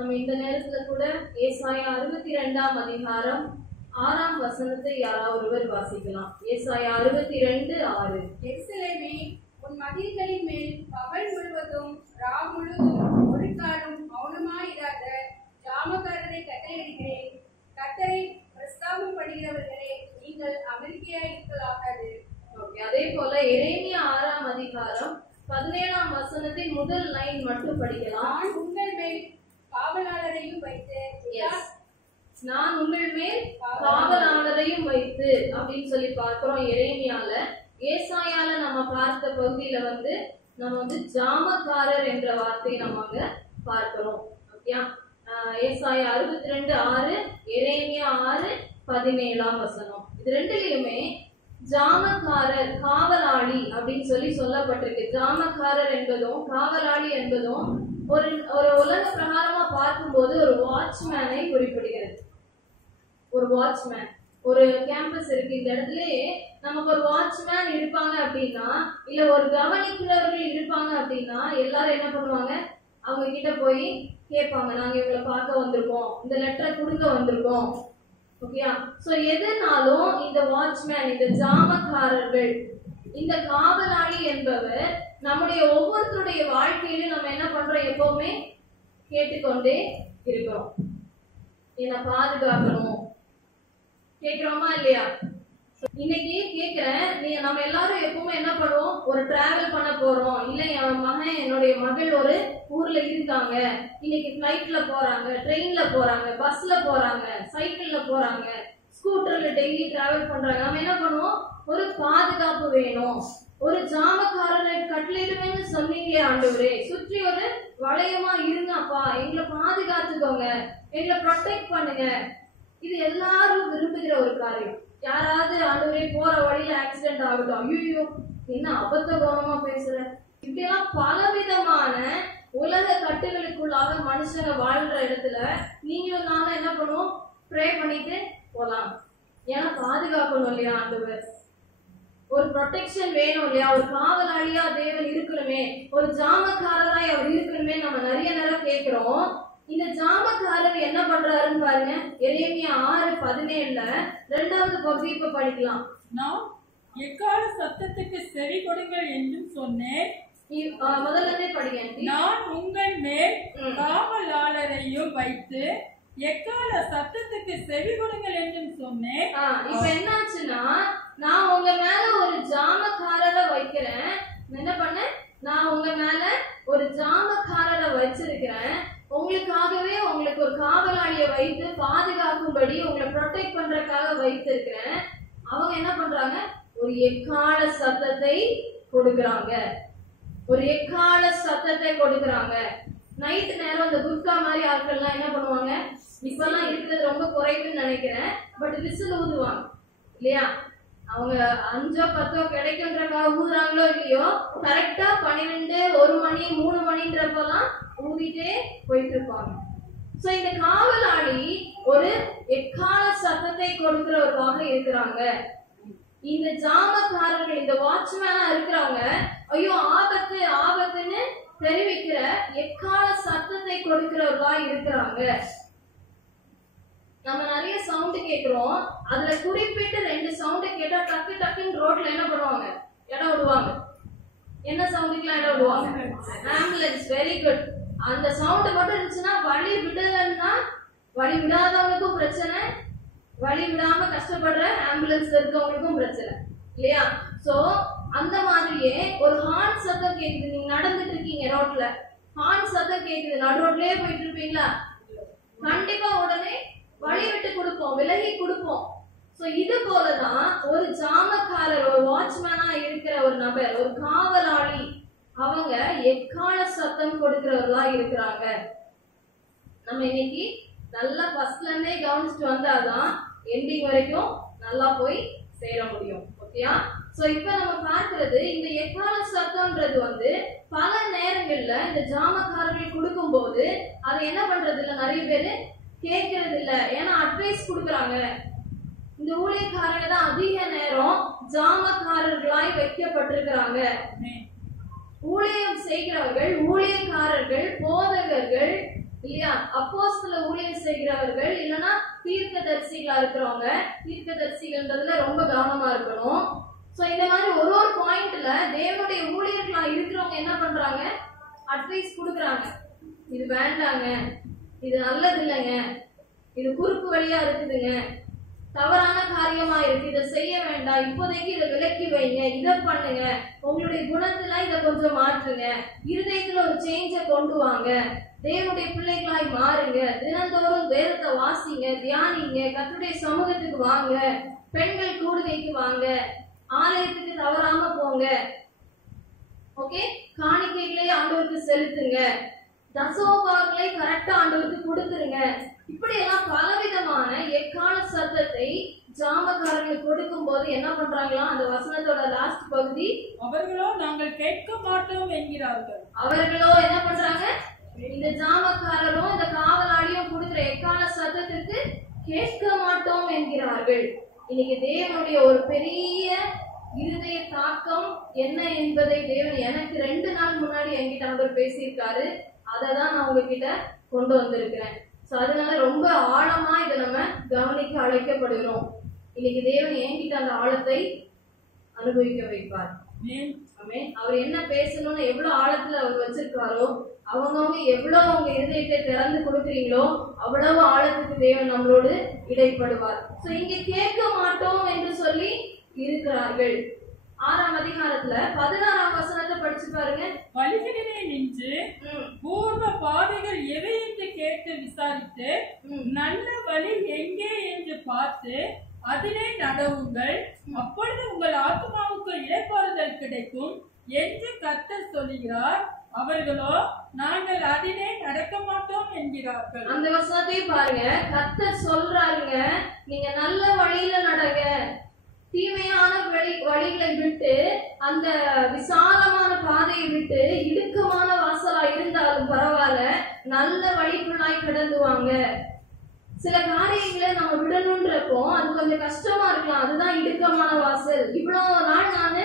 நம்ம இந்த நேரத்துல கூட ஏசாயா 62ஆம் அதிகாரம் 6ஆம் வசனத்தை யாராவது ஒருவர் வாசிக்கலாம். ஏசாயா 62:6. எருசலேமே, உன் மதில்களின் மேல் பகல் முழுவதும் ரா முழுவதும் ஒரு காலம் மௌனமாயிராத ஜாமக்காரரை கட்டளையிடுகிறேன். கர்த்தரை பிரஸ்தாபம் பண்ணுகிறவர்களே, நீங்கள் அமைதியாய் இருக்கலாகாது. அதே போல எரேமியா 6ஆம் அதிகாரம் 17ஆம் வசனத்தின் முதல் லைன் மட்டும் படிக்கலாம். நான் உங்கள் மேல் காவலாளரையும் வைத்து நான் உங்கள் மேல் காவலாளரையும் வைத்து அப்படின்னு சொல்லி பார்க்கிறோம் எரேமியால. ஏசாயால நம்ம பார்த்த பகுதியில நம்ம ஜாமக்காரர் என்ற வார்த்தையை நம்ம அங்க பார்க்கிறோம். ஓகேயா? ஏசாயா 62:6, எரேமியா 6:17ஆம் வசனம். இது ரெண்டுலயுமே ஜாமக்காரர், காவலாளி அப்படின்னு சொல்லி சொல்லப்பட்டிருக்கு. ஜாமக்காரர் என்பதும் காவலாளி என்பதும் ஒரு உலக பிரகாரமா பார்க்கும்போது ஒரு வாட்ச்மேனை குறிப்பிடுகிறது. ஒரு வாட்ச்மேன், ஒரு கேம்பஸ் இருக்கு, இந்த இடத்துலயே நமக்கு ஒரு வாட்ச்மேன் இருப்பாங்க அப்படின்னா, இல்ல ஒரு கவனிக்கிறவர்கள் இருப்பாங்க அப்படின்னா, எல்லாரும் என்ன பண்ணுவாங்க, அவங்க கிட்ட போய் கேட்பாங்க, நாங்க இவங்களை பார்க்க வந்திருக்கோம், இந்த லெட்டரை கொடுக்க வந்திருக்கோம். ஓகேயா? சோ எதுனாலும் இந்த வாட்ச்மேன், இந்த ஜாமக்காரர்கள், இந்த காவலாளி என்பவர் நம்முடைய ஒவ்வொருத்தருடைய வாழ்க்கையிலும் நம்ம என்ன பண்றோம், எப்பவுமே கேட்டுக்கொண்டே இருக்கிறோம். என்ன பாதுகாக்கணும், கேட்கிறோமா இல்லையா? இன்னைக்கு கேட்கிறேன், நம்ம எல்லாரும் எப்பவுமே என்ன பண்ணுவோம், ஒரு டிராவல் பண்ண போறோம், இல்ல என் மகன் என்னுடைய மகள் ஒரு ஊர்ல இருக்காங்க, இன்னைக்கு பிளைட்ல போறாங்க, ட்ரெயின்ல போறாங்க, பஸ்ல போறாங்க, சைக்கிள்ல போறாங்க, ஸ்கூட்டர்ல டெய்லி டிராவல் பண்றாங்க. நம்ம என்ன பண்ணுவோம், ஒரு பாதுகாப்பு வேணும். ஒரு ஜாமக்காரரை கட்டளையிடுவேன்னு சொன்னீங்களே ஆண்டவரே, சுற்றி ஒரு வளையமா இருங்கப்பா, எங்களை பாதுகாத்துக்கோங்க, எங்களை ப்ரொடெக்ட் பண்ணுங்க. இது எல்லாரும் விரும்புகிற ஒரு காரியம். யாராவது ஆண்டவரே போற வழியில ஆக்சிடென்ட் ஆகட்டும், ஐயோ என்ன அபத்த கவனமா பேசுற, இப்படியெல்லாம் பலவிதமான உலக கட்டுகளுக்குள்ளாக மனுஷங்க வாழ்ற இடத்துல நீங்களும் நானும் என்ன பண்ணுவோம், ப்ரே பண்ணிட்டு போலாம். ஏன்னா பாதுகாக்கணும் இல்லையா ஆண்டவர், ஒரு ப்ரொடெக்ஷன் வேணும் இல்லையா, ஒரு காவலாளியா தேவன் இருக்கணுமே, ஒரு ஜாமக்காரராய் அவர் இருக்கணுமே நம்ம நிறைய நேரம் கேட்கிறோம். இந்த ஜாமக்காரர் என்ன பண்றாருன்னு பாருங்க. எரேமியா 6:17 2வது பகுதி இப்ப படிக்கலாம். நான் எக்கால சத்தத்துக்கு செவி கொடுங்கள் என்றும் சொன்னேன். முதல்ல படிங்க. நான் உங்கள் மேல் காவலாளரையும் வைத்து எக்கால சத்தத்துக்கு செவி கொடுங்கள் என்றும் சொன்னேன். இப்ப என்னாச்சுன்னா, நான் உங்க மேல ஒரு ஜாமக்காரரை வைக்கிறேன். என்ன பண்ண, நான் உங்க மேல ஒரு ஜாமக்காரரை வச்சிருக்கிறேன். உங்களுக்காகவே உங்களுக்கு ஒரு காவலாளியை வைத்து பாதுகாக்கும்படி, உங்களை ப்ரொடெக்ட் பண்றதுக்காக வைத்திருக்கிறேன். அவங்க என்ன பண்றாங்க, ஒரு எக்கால சத்தத்தை கொடுக்கறாங்க. ஒரு எக்கால சத்தத்தை கொடுக்கறாங்க. நைட் நேரம் இந்த குர்கா மாதிரி ஆட்கள்லாம் என்ன பண்ணுவாங்க, இப்பெல்லாம் இருக்கிறது ரொம்ப குறைவுன்னு நினைக்கிறேன், பட் விசில் ஊதுவாங்க இல்லையா? அவங்க 5 10 கிடைக்குன்றக்காக ஊதுறாங்களோ இல்லையோ, கரெக்டா 12 1 மணி 3 மணின்றப்பெல்லாம் ஊதிட்டே போயிட்டு இருப்பாங்க. சோ இந்த காவலாளி ஒரு எக்கால சத்தத்தை கொடுக்கிறவர்களாக இருக்கிறாங்க. இந்த ஜாமக்காரர்கள், இந்த வாட்ச்மேனா இருக்கிறவங்க, ஐயோ ஆபத்து ஆபத்துன்னு தெரிவிக்கிற எக்கால சத்தத்தை கொடுக்கிறவர்களா இருக்கிறாங்க. நம்ம நிறைய சவுண்ட் கேட்கிறோம், அதுல குறிப்பிட்டு 2 சவுண்ட் கேட்டா டக்கு டக்குன்னு ரோட்ல என்ன பண்ணுவாங்க, இடம் விடுவாங்க. என்ன சவுண்டுக்குலாம் இடம் விடுவாங்க? ஆம்புலன்ஸ். Very good. அந்த சவுண்ட் மட்டும் இருந்துச்சுன்னா, வழி விடலன்னா, வழி விடாதவங்களுக்கும் பிரச்சனை, வழி விடாம கஷ்டப்படுற ஆம்புலன்ஸ் இருக்கவங்களுக்கும் பிரச்சனை இல்லையா? சோ அந்த மாதிரியே ஒரு ஹார்ன் சத்தம் கேக்குது, நீங்க நடந்துட்டு இருக்கீங்க ரோட்ல, ஹார்ன் சத்தம் கேக்குது, நடு ரோட்லயே போயிட்டு இருப்பீங்களா? கண்டிப்பா உடனே வழி விட்டு கொடுப்போம், விலகி கொடுப்போம். சோ இது போலதான் ஒரு ஜாமக்காரர், ஒரு வாட்ச்மேனா இருக்கிற ஒரு நபர், ஒரு காவலாளி, அவங்க எக்கால சத்தம் கொடுக்கிறவர்களா இருக்கிறாங்க. நம்ம இன்னைக்கு நல்லா ஃபர்ஸ்ட்ல இருந்தே கவனிச்சுட்டு வந்தாதான் எண்டிங் வரைக்கும் நல்லா போய் சேர முடியும். ஓகேயா? சோ இப்ப நம்ம பார்க்கிறது, இந்த எக்கால சத்தம்ன்றது பல நேரங்கள்ல இந்த ஜாமக்காரர்கள் கொடுக்கும் போது அதை என்ன பண்றது இல்ல, நிறைய பேரு கேட்கறது இல்ல. ஏன்னா அட்வைஸ் கொடுக்கறாங்க. இந்த ஊழியக்காரங்க தான் அதிக நேரம் ஜாமக்காரர்களாய் வைக்கப்பட்டிருக்கிறாங்க. ஊழியம் செய்கிறவர்கள், ஊழியக்காரர்கள், போதகர்கள், இல்லையா? அப்போஸ்தல ஊழியம் செய்கிறவர்கள் இல்லைன்னா தீர்க்கதரிசிகளா இருக்கிறவங்க, தீர்க்கதரிசிகள்ன்றதுல ரொம்ப கவனமா இருக்கணும். சோ இந்த மாதிரி ஒரு ஒரு பாயிண்ட்ல தேவனுடைய ஊழியர்களா இருக்கிறவங்க என்ன பண்றாங்க? அட்வைஸ் கொடுக்குறாங்க. இது வேண்டாங்க, இது நல்லது இல்லைங்க, இது குறுக்கு வழியா இருக்குதுங்க, தவறான காரியமா இருக்கு, இதை செய்ய வேண்டாம், இப்போதைக்கு இதை விலக்கி வைங்க, இதை பண்ணுங்க, உங்களுடைய குணத்துல இதை கொஞ்சம் மாற்றுங்க, இருதயத்துல ஒரு சேஞ்ச கொண்டு வாங்க, தேவனுடைய பிள்ளைகளாய் மாறுங்க, தினந்தோறும் வேதத்தை வாசிங்க, தியானிங்க, கர்த்தருடைய சமூகத்துக்கு வாங்க, பெண்கள் கூடுகைக்கு வாங்க, ஆலயத்துக்கு தவறாம போங்க, ஓகே, காணிக்கைகளை ஆண்டவருக்கு செலுத்துங்க, தசோபாகங்களை கரெக்டா ஆண்டவருக்கு கொடுத்துருங்க. இப்படி எல்லாம் பலவிதமான எக்கால சத்தத்தை ஜாமக்காரர்களுக்கு கொடுக்கும் போது என்ன பண்றாங்களா? அந்த வசனத்தோட லாஸ்ட் பகுதி, அவர்களோ நாங்கள் கேட்க மாட்டோம் என்கிறார்கள். அவர்களோ என்ன பண்றாங்க? இந்த ஜாமக்காரரும் இந்த காவலாளியும் கொடுக்கிற எக்கால சத்தத்துக்கு கேட்க மாட்டோம் என்கிறார்கள். இன்னைக்கு தேவனுடைய ஒரு பெரிய இருதய தாக்கம் என்ன என்பதை தேவன் எனக்கு 2 நாள் முன்னாடி என்கிட்ட அவர் பேசியிருக்காரு. அதை தான் நான் உங்ககிட்ட கொண்டு வந்திருக்கிறேன். சோ அதனால ரொம்ப ஆழமா இதை நம்ம கவனிக்க அழைக்கப்படுகிறோம். இன்னைக்கு தேவன் என்கிட்ட அந்த ஆழத்தை அனுபவிக்க வைப்பார். அவர் என்ன பேசணும்னு எவ்வளவு ஆழத்துல அவர் வச்சிருக்காரோ, அவங்கவுங்க எவ்வளவு அவங்க இருதயத்தை திறந்து கொடுக்குறீங்களோ அவ்வளவு ஆழத்துக்கு தேவன் நம்மளோடு இடைப்படுவார். சோ இங்க கேட்க மாட்டோம் என்று சொல்லி இருக்கிறார்கள். 6ஆம் அதிகாரத்துல 16ஆம் வசனத்தை படிச்சு பாருங்க. வழிகளிலே நின்று பூர்வ பாதைகள் எவை என்று கேட்டு விசாரித்து நல்ல வழி எங்கே என்று பார்த்து அதிலே நடவுங்கள், அப்பொழுது உங்கள் ஆத்மாவுக்கு இளைப்பாறுதல் கிடைக்கும் என்று கர்த்தர் சொல்லுகிறார். அவர்களோ நாங்கள் அதிலே நடக்க மாட்டோம் என்கிறார்கள். அந்த வசனத்தை பாருங்க. கர்த்தர் சொல்றாருங்க, நீங்க நல்ல வழியில நடங்க, தீமையான வழிகளை விட்டு அந்த விசாலமான பாதையை விட்டு இடுக்கமான வாசலா இருந்தாலும் பரவாயில்ல, நல்ல வழிக்குள்ளாய் கடந்து வாங்க. சில காரியங்களை நம்ம விடணும்ன்றப்போ அது கொஞ்சம் கஷ்டமா இருக்கலாம், அதுதான் இடுக்கமான வாசல். இவ்வளவு நாள் நானு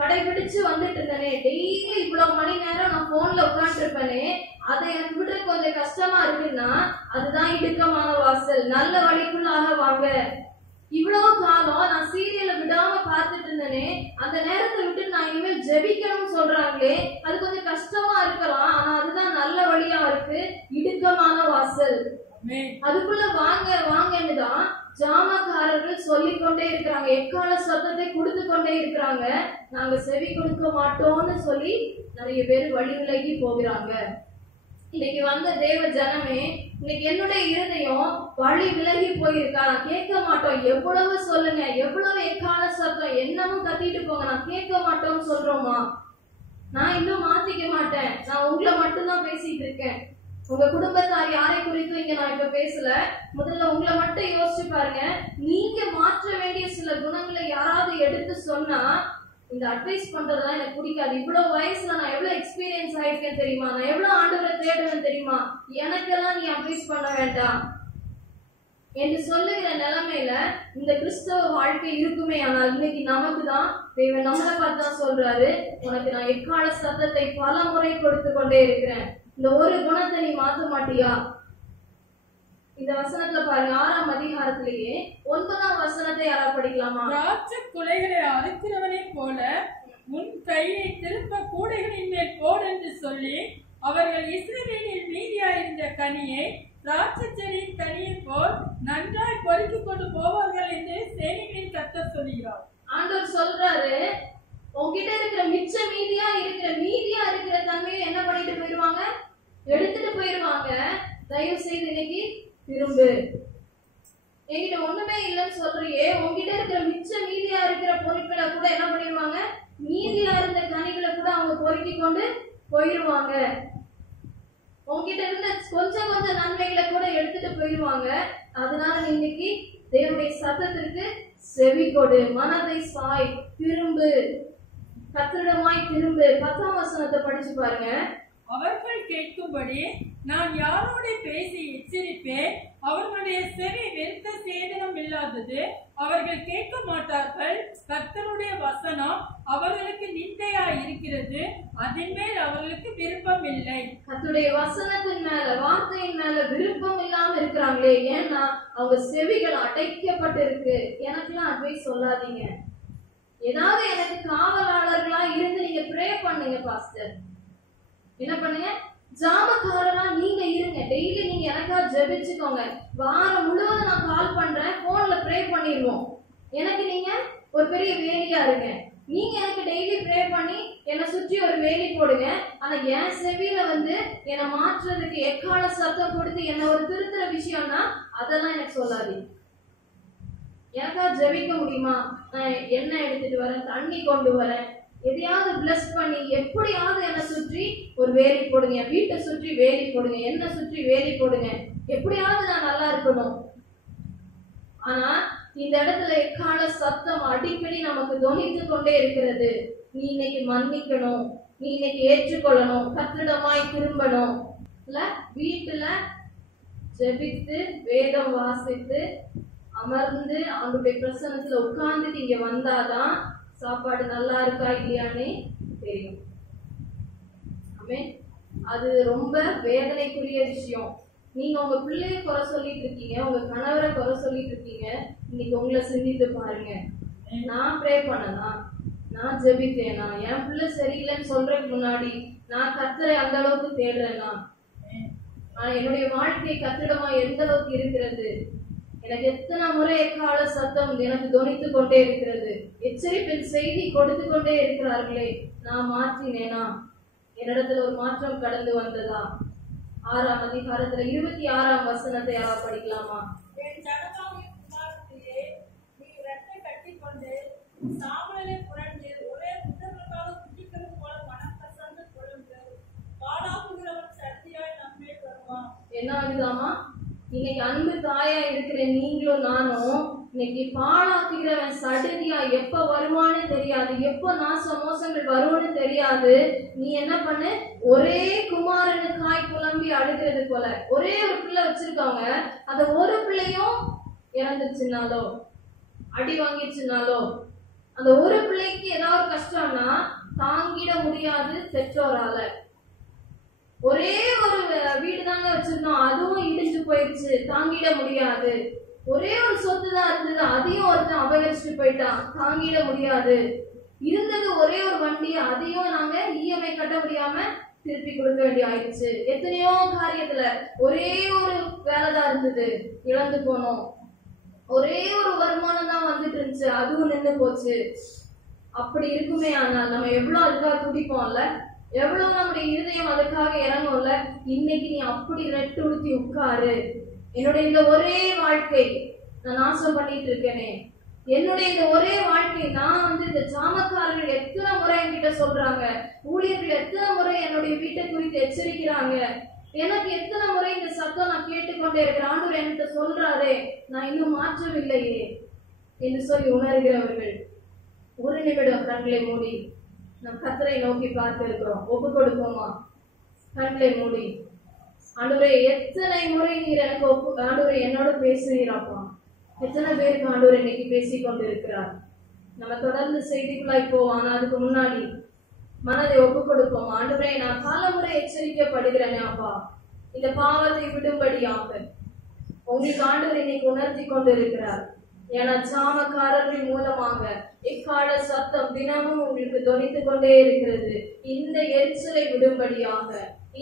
கடைபிடிச்சு வந்துட்டு இருந்தேனே, டெய்லி இவ்வளவு மணி நேரம் நான் போன்ல உட்காந்து இருப்பேனே, அதை எனக்கு விட கொஞ்சம் கஷ்டமா இருக்குன்னா அதுதான் இடுக்கமான வாசல். நல்ல வழிக்குள்ளாக வாங்க. இவ்வளவு காலம் நான் சீரியலை விடாம பார்த்துட்டு இருந்தேனே, அந்த நேரத்தை விட்டு நான் இனிமேல் ஜெபிக்கணும்னு சொல்றாங்களே, அது கொஞ்சம் கஷ்டமா இருக்கலாம், ஆனா அதுதான் நல்ல வழியா இருக்கு, இடுக்கமான வாசல். அதுக்குள்ள வாங்க வாங்கன்னுதான் ஜாமக்காரர்கள் சொல்லிக் கொண்டே இருக்கிறாங்க, எக்கால சத்தத்தை கொடுத்து கொண்டே இருக்கிறாங்க. நாங்க செவி கொடுக்க மாட்டோம்னு சொல்லி நிறைய பேர் வழி விலகி போகிறாங்க. இன்னைக்கு வந்த தேவ ஜனமே, இன்னைக்கு என்னுடைய இருதயம் வழி விலகி போயிருக்கா? நான் கேட்க மாட்டோம், எவ்வளவு சொல்லுங்க, எவ்வளவு எக்கால சத்தம் என்னமும் கத்திட்டு போங்க, நான் கேட்க மாட்டோம்னு சொல்றோமா? நான் இன்னும் மாத்திக்க மாட்டேன், நான் உங்களை மட்டும்தான் பேசிட்டு இருக்கேன். உங்க குடும்பத்தார் யாரை குறித்தும் இங்க நான் இப்ப பேசல. முதல்ல உங்களை மட்டும் யோசிச்சு பாருங்க. நீங்க மாற்ற வேண்டிய சில குணங்களை யாராவது எடுத்து சொன்னா, இந்த அட்வைஸ் பண்றதுலாம் எனக்கு பிடிக்காது, இவ்வளவு வயசுல நான் எவ்வளவு எக்ஸ்பீரியன்ஸ் ஆயிருக்கேன் தெரியுமா, நான் எவ்வளவு ஆண்டவரை தேடுவேன் தெரியுமா, எனக்கெல்லாம் நீ அட்வைஸ் பண்ண வேண்டாம் என்று சொல்லுகிற நிலைமையில இந்த கிறிஸ்தவ வாழ்க்கை இருக்குமே. ஆனால் இன்னைக்கு நமக்கு தான் தேவன் நம்மளை பார்த்து தான் சொல்றாரு, உனக்கு நான் எக்கால சத்தத்தை பல முறை கொடுத்து கொண்டே இருக்கிறேன், இந்த ஒரு குணத்தை நீ மாத்த மாட்டியா? இந்த வசனத்துல பாருங்க, 6ஆம் அதிகாரத்திலேயே 9ஆம் வசனத்தை யாராவது படிக்கலாமா? திராட்சை குலைகளை அறுக்கிறவனை போல உன் கையை திரும்ப கூடைகளின் மேல் போடு என்று சொல்லி அவர்கள் இஸ்ரவேலில் மீதியாயிருந்த கனியை திராட்சை செடியின் கனியை போல் நன்றாய் பொறுக்கி கொண்டு போவார்கள் என்று சேனைகளின் கர்த்தர் சொல்கிறார். ஆண்டவர் சொல்றாரு, உங்ககிட்ட இருக்கிற மிச்ச மீதியா இருக்கிற தன்மையை என்ன பண்ணிட்டு போயிருவாங்க? எடுத்துட்டு போயிருவாங்க. தயவு செய்து இன்னைக்கு திரும்பு. என்கிட்ட ஒண்ணுமே இல்லைன்னு சொல்றியே, உங்ககிட்ட இருக்கிற மிச்ச மீதியா இருக்கிற பொருட்களை கூட என்ன பண்ணிடுவாங்க? மீதியா இருந்த கனிகளை கூட அவங்க பொறுக்கி கொண்டு போயிருவாங்க. உங்ககிட்ட இருந்த கொஞ்சம் கொஞ்சம் நன்மைகளை கூட எடுத்துட்டு போயிருவாங்க. அதனால இன்னைக்கு தேவனுடைய சத்தத்திற்கு செவி கொடு, மனதை சாய், திரும்பு, கர்த்தரிடமாய் திரும்பு. 10ஆம் வசனத்தை படிச்சு பாருங்க. அவர்கள் கேட்கும்படி நான் யாரோட பேசி எச்சரிப்பேன். அவர்களுடைய செவி வெறுத்த சேதனம் இல்லாதது, அவர்கள் கேட்க மாட்டார்கள். கர்த்தருடைய வசனம் அவர்களுக்கு நிந்தையா இருக்கிறது, அதன் மேல் அவர்களுக்கு விருப்பம் இல்லை. கர்த்தருடைய வசனத்தின் மேல, வார்த்தையின் மேல விருப்பம் இல்லாம இருக்கிறாங்களே, ஏன்னா அவங்க செவிகள் அடைக்கப்பட்டிருக்கு. எனக்குலாம் அட்வைஸ் சொல்லாதீங்க. ஏதாவது எனக்கு காவலாளர்களா இருந்து நீங்க ப்ரே பண்ணுங்க பாஸ்டர். என்ன பண்ணுங்க? ஜாமக்காரரா நீங்க இருங்க. டெய்லி நீங்க எனக்கா ஜெபிச்சுக்கோங்க. வாரம் முழுவதும் நான் கால் பண்றேன், போன்ல ப்ரே பண்ணிடுவோம். எனக்கு நீங்க ஒரு பெரிய வேலியா இருங்க. நீங்க எனக்கு டெய்லி ப்ரே பண்ணி என்னை சுற்றி ஒரு வேலி போடுங்க. ஆனா என் செவியில என்னை மாற்றுறதுக்கு எக்கால சத்தம் கொடுத்து என்ன ஒரு திருத்துற விஷயம்னா அதெல்லாம் எனக்கு சொல்லாதீங்க. எனக்கா ஜெபிக்க முடியுமா? நான் எண்ணெய் எடுத்துட்டு வரேன், தண்ணி கொண்டு வரேன், எதையாவது பிளஸ் பண்ணி எப்படியாவது என்னை சுற்றி ஒரு வேலி போடுங்க, வீட்டை சுற்றி வேலி போடுங்க, என்னை சுற்றி வேலி போடுங்க, எப்படியாவது நான் நல்லா இருக்கணும். ஆனா இந்த இடத்துல எக்கால சத்தம் அடிக்கடி நமக்கு தொனித்து கொண்டே இருக்கிறது. நீ இன்னைக்கு மன்னிக்கணும், நீ இன்னைக்கு ஏற்றுக்கொள்ளணும், கத்திடமாய் திரும்பணும். இல்ல வீட்டுல ஜெபித்து வேதம் வாசித்து அமர்ந்து அவனுடைய பிரசனத்துல உட்கார்ந்துட்டு இங்க வந்தாதான் சாப்பாடு நல்லா இருக்கா இல்லையானே தெரியும். ஆமென். அது ரொம்ப வேதனைக்குரிய விஷயம். நீங்க உங்க பிள்ளைய குறை சொல்லிட்டு இருக்கீங்க, உங்க கணவரை குறை சொல்லிட்டு இருக்கீங்க. இன்னைக்கு உங்களை சிந்தித்து பாருங்க. நான் ப்ரே பண்ணனா, நான் ஜெபித்தேனா, என் பிள்ளை சரியில்லைன்னு சொல்றதுக்கு முன்னாடி நான் கர்த்தரை அந்த அளவுக்கு தேடுறேனா, என்னுடைய வாழ்க்கை கத்திடமா எந்த அளவுக்கு இருக்கிறது, எனக்கு எத்தனை முறை எக்கால சத்தம் எனக்கு தொனித்து கொண்டே இருக்கிறது, எச்சரிப்பின் செய்தி கொடுத்து கொண்டே இருக்கிறார்களே, நான் மாற்றினேனா, என்னிடத்துல ஒரு மாற்றம் கடந்து வந்ததா? 6ஆம் அதிகாரத்துல 26ஆம் வசனத்தை யாராவது படிக்கலாமா? என் ஜனமாகிய குமாரத்திலே நீ இரட்டை கட்டிக்கொண்டு சாமலை புரண்டு ஒரே புத்தகங்களுக்காக குட்டிக்கிறது போல மனம் கசந்து கொழுந்து பாழாக்குகிறவன் சர்தியாய் நம்மே வருவான். என்ன ஆகுதாமா? இன்னைக்கு அன்பு தாயா இருக்கிற நீங்களும் நானும் இன்னைக்கு பாழாக்குகிறவன் சடுதியா எப்ப வருமானு தெரியாது, எப்ப நாச மோசங்கள் வரும்னு தெரியாது. நீ என்ன பண்ணு? ஒரே குமாரனுக்காய் புலம்பி அழுகிறது போல. ஒரே ஒரு பிள்ளை வச்சிருக்காங்க, அந்த ஒரு பிள்ளையும் இறந்துச்சுனாலோ அடி வாங்கிச்சுனாலோ, அந்த ஒரு பிள்ளைக்கு ஏதாவது கஷ்டம்னா தாங்கிட முடியாது பெற்றோரால. ஒரே ஒரு வீடு தாங்க வச்சிருந்தோம், அதுவும் இடிஞ்சு போயிடுச்சு, தாங்கிட முடியாது. ஒரே ஒரு சொத்து தான் இருந்தது, அதையும் ஒருத்தன் அபகரிச்சுட்டு போயிட்டான், தாங்கிட முடியாது. இருந்தது ஒரே ஒரு வண்டி, அதையும் நாங்க இஎம்ஐ கட்ட முடியாம திருப்பி கொடுக்க வேண்டிய ஆயிடுச்சு. எத்தனையோ காரியத்துல ஒரே ஒரு வேலைதான் இருந்தது, இழந்து போனோம். ஒரே ஒரு வருமானம் தான் வந்துட்டு இருந்துச்சு, அதுவும் நின்று போச்சு. அப்படி இருக்குமே ஆனால் நம்ம எவ்வளவு அதுக்காக துடிப்போம்ல, எவ்வளவு நம்முடைய இருதயம் அதுக்காக இறங்கும்ல. இன்னைக்கு நீ அப்படி ரெட்டு உடுத்தி உட்காரு. என்னுடைய இந்த ஒரே வாழ்க்கை நான் நாசம் பண்ணிட்டு இருக்கேனே, என்னுடைய இந்த ஒரே வாழ்க்கை நான் இந்த ஜாமக்காரர்கள் எத்தனை முறை என்கிட்ட சொல்றாங்க, ஊழியர்கள் எத்தனை முறை என்னுடைய வீட்டை குறித்து எச்சரிக்கிறாங்க, எனக்கு எத்தனை முறை இந்த சத்தம் நான் கேட்டுக்கொண்டே இருக்கிறேன். ஆண்டவர் என்கிட்ட சொல்றாரே, நான் இன்னும் மாற்றவில்லையே என்று சொல்லி உணர்கிறவர்கள் ஒரு நிமிடம் கண்களை மூடி நம் கர்த்தரை நோக்கி பார்த்து இருக்கிறோம். ஒப்பு கொடுப்போமா? கண்களை மூடி. ஆண்டவரே, எத்தனை முறை நீர் எனக்கு ஆண்டவரே என்னோட பேசுகிறீராப்பா. எத்தனை பேருக்கு ஆண்டவர் இன்னைக்கு பேசி கொண்டு இருக்கிறார். நம்ம தொடர்ந்து செய்திக்குள்ளாய் போவோம். ஆனா அதுக்கு முன்னாடி மனதை ஒப்பு கொடுப்போம். ஆண்டவரே, நான் பல முறை எச்சரிக்கப்படுகிறேன் அப்பா, இந்த பாவத்தை விடும்படியாக உங்களுக்கு ஆண்டவர் இன்னைக்கு உணர்த்தி கொண்டு இருக்கிறார். ஏன்னா ஜாமக்காரர்கள் மூலமாக இக்கால சத்தம் தினமும் உங்களுக்கு தொனித்து கொண்டே இருக்கிறது. இந்த எரிச்சலை விடும்படியாக,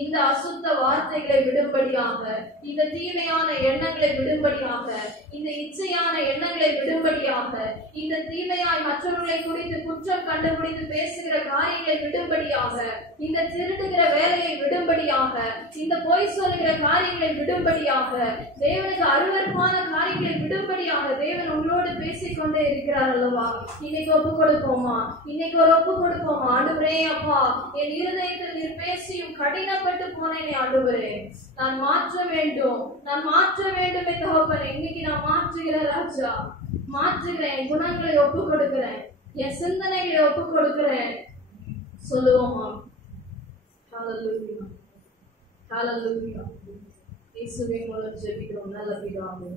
இந்த அசுத்த வார்த்தைகளை விடும்படியாக, இந்த தீமையான எண்ணங்களை விடும்படியாக, இந்த இச்சையான எண்ணங்களை விடும்படியாக, இந்த தீமையாய் மற்றவர்களை குறித்து குற்றம் கண்டுபிடித்து பேசுகிற காரியங்களை விடும்படியாக, இந்த திருடுகிற வேலையை விடும்படியாக, இந்த பொய் சொல்லுகிற காரியங்களை விடும்படியாக, தேவனுக்கு அருவருப்பான காரியங்களை விடும்படியாக தேவன் உங்களோடு பேசிக்கொண்டே இருக்கிறார் அல்லவா? இன்னைக்கு ஒப்பு கொடுப்போமா? இன்னைக்கு ஒரு ஒப்பு கொடுப்போமா? ஆண்டவரே அப்பா, என் இருதயத்தில் நீர் பேசியும் கடினப்பட்டு போனேனே ஆண்டவரே, நான் மாற்ற வேண்டும், நான் மாற்ற வேண்டும் தகப்பனே. இன்னைக்கு நான் மாற்றுகிறேன் ராஜா, மாற்றுகிறேன். என் குணங்களை ஒப்பு கொடுக்கிறேன், என் சிந்தனைகளை ஒப்பு கொடுக்கிறேன். சொல்லுவோமா? ஹalleluya ஹalleluya இயேசுவின் மூலம் ஜெபிக்கிறோம் நல்ல பிதாவே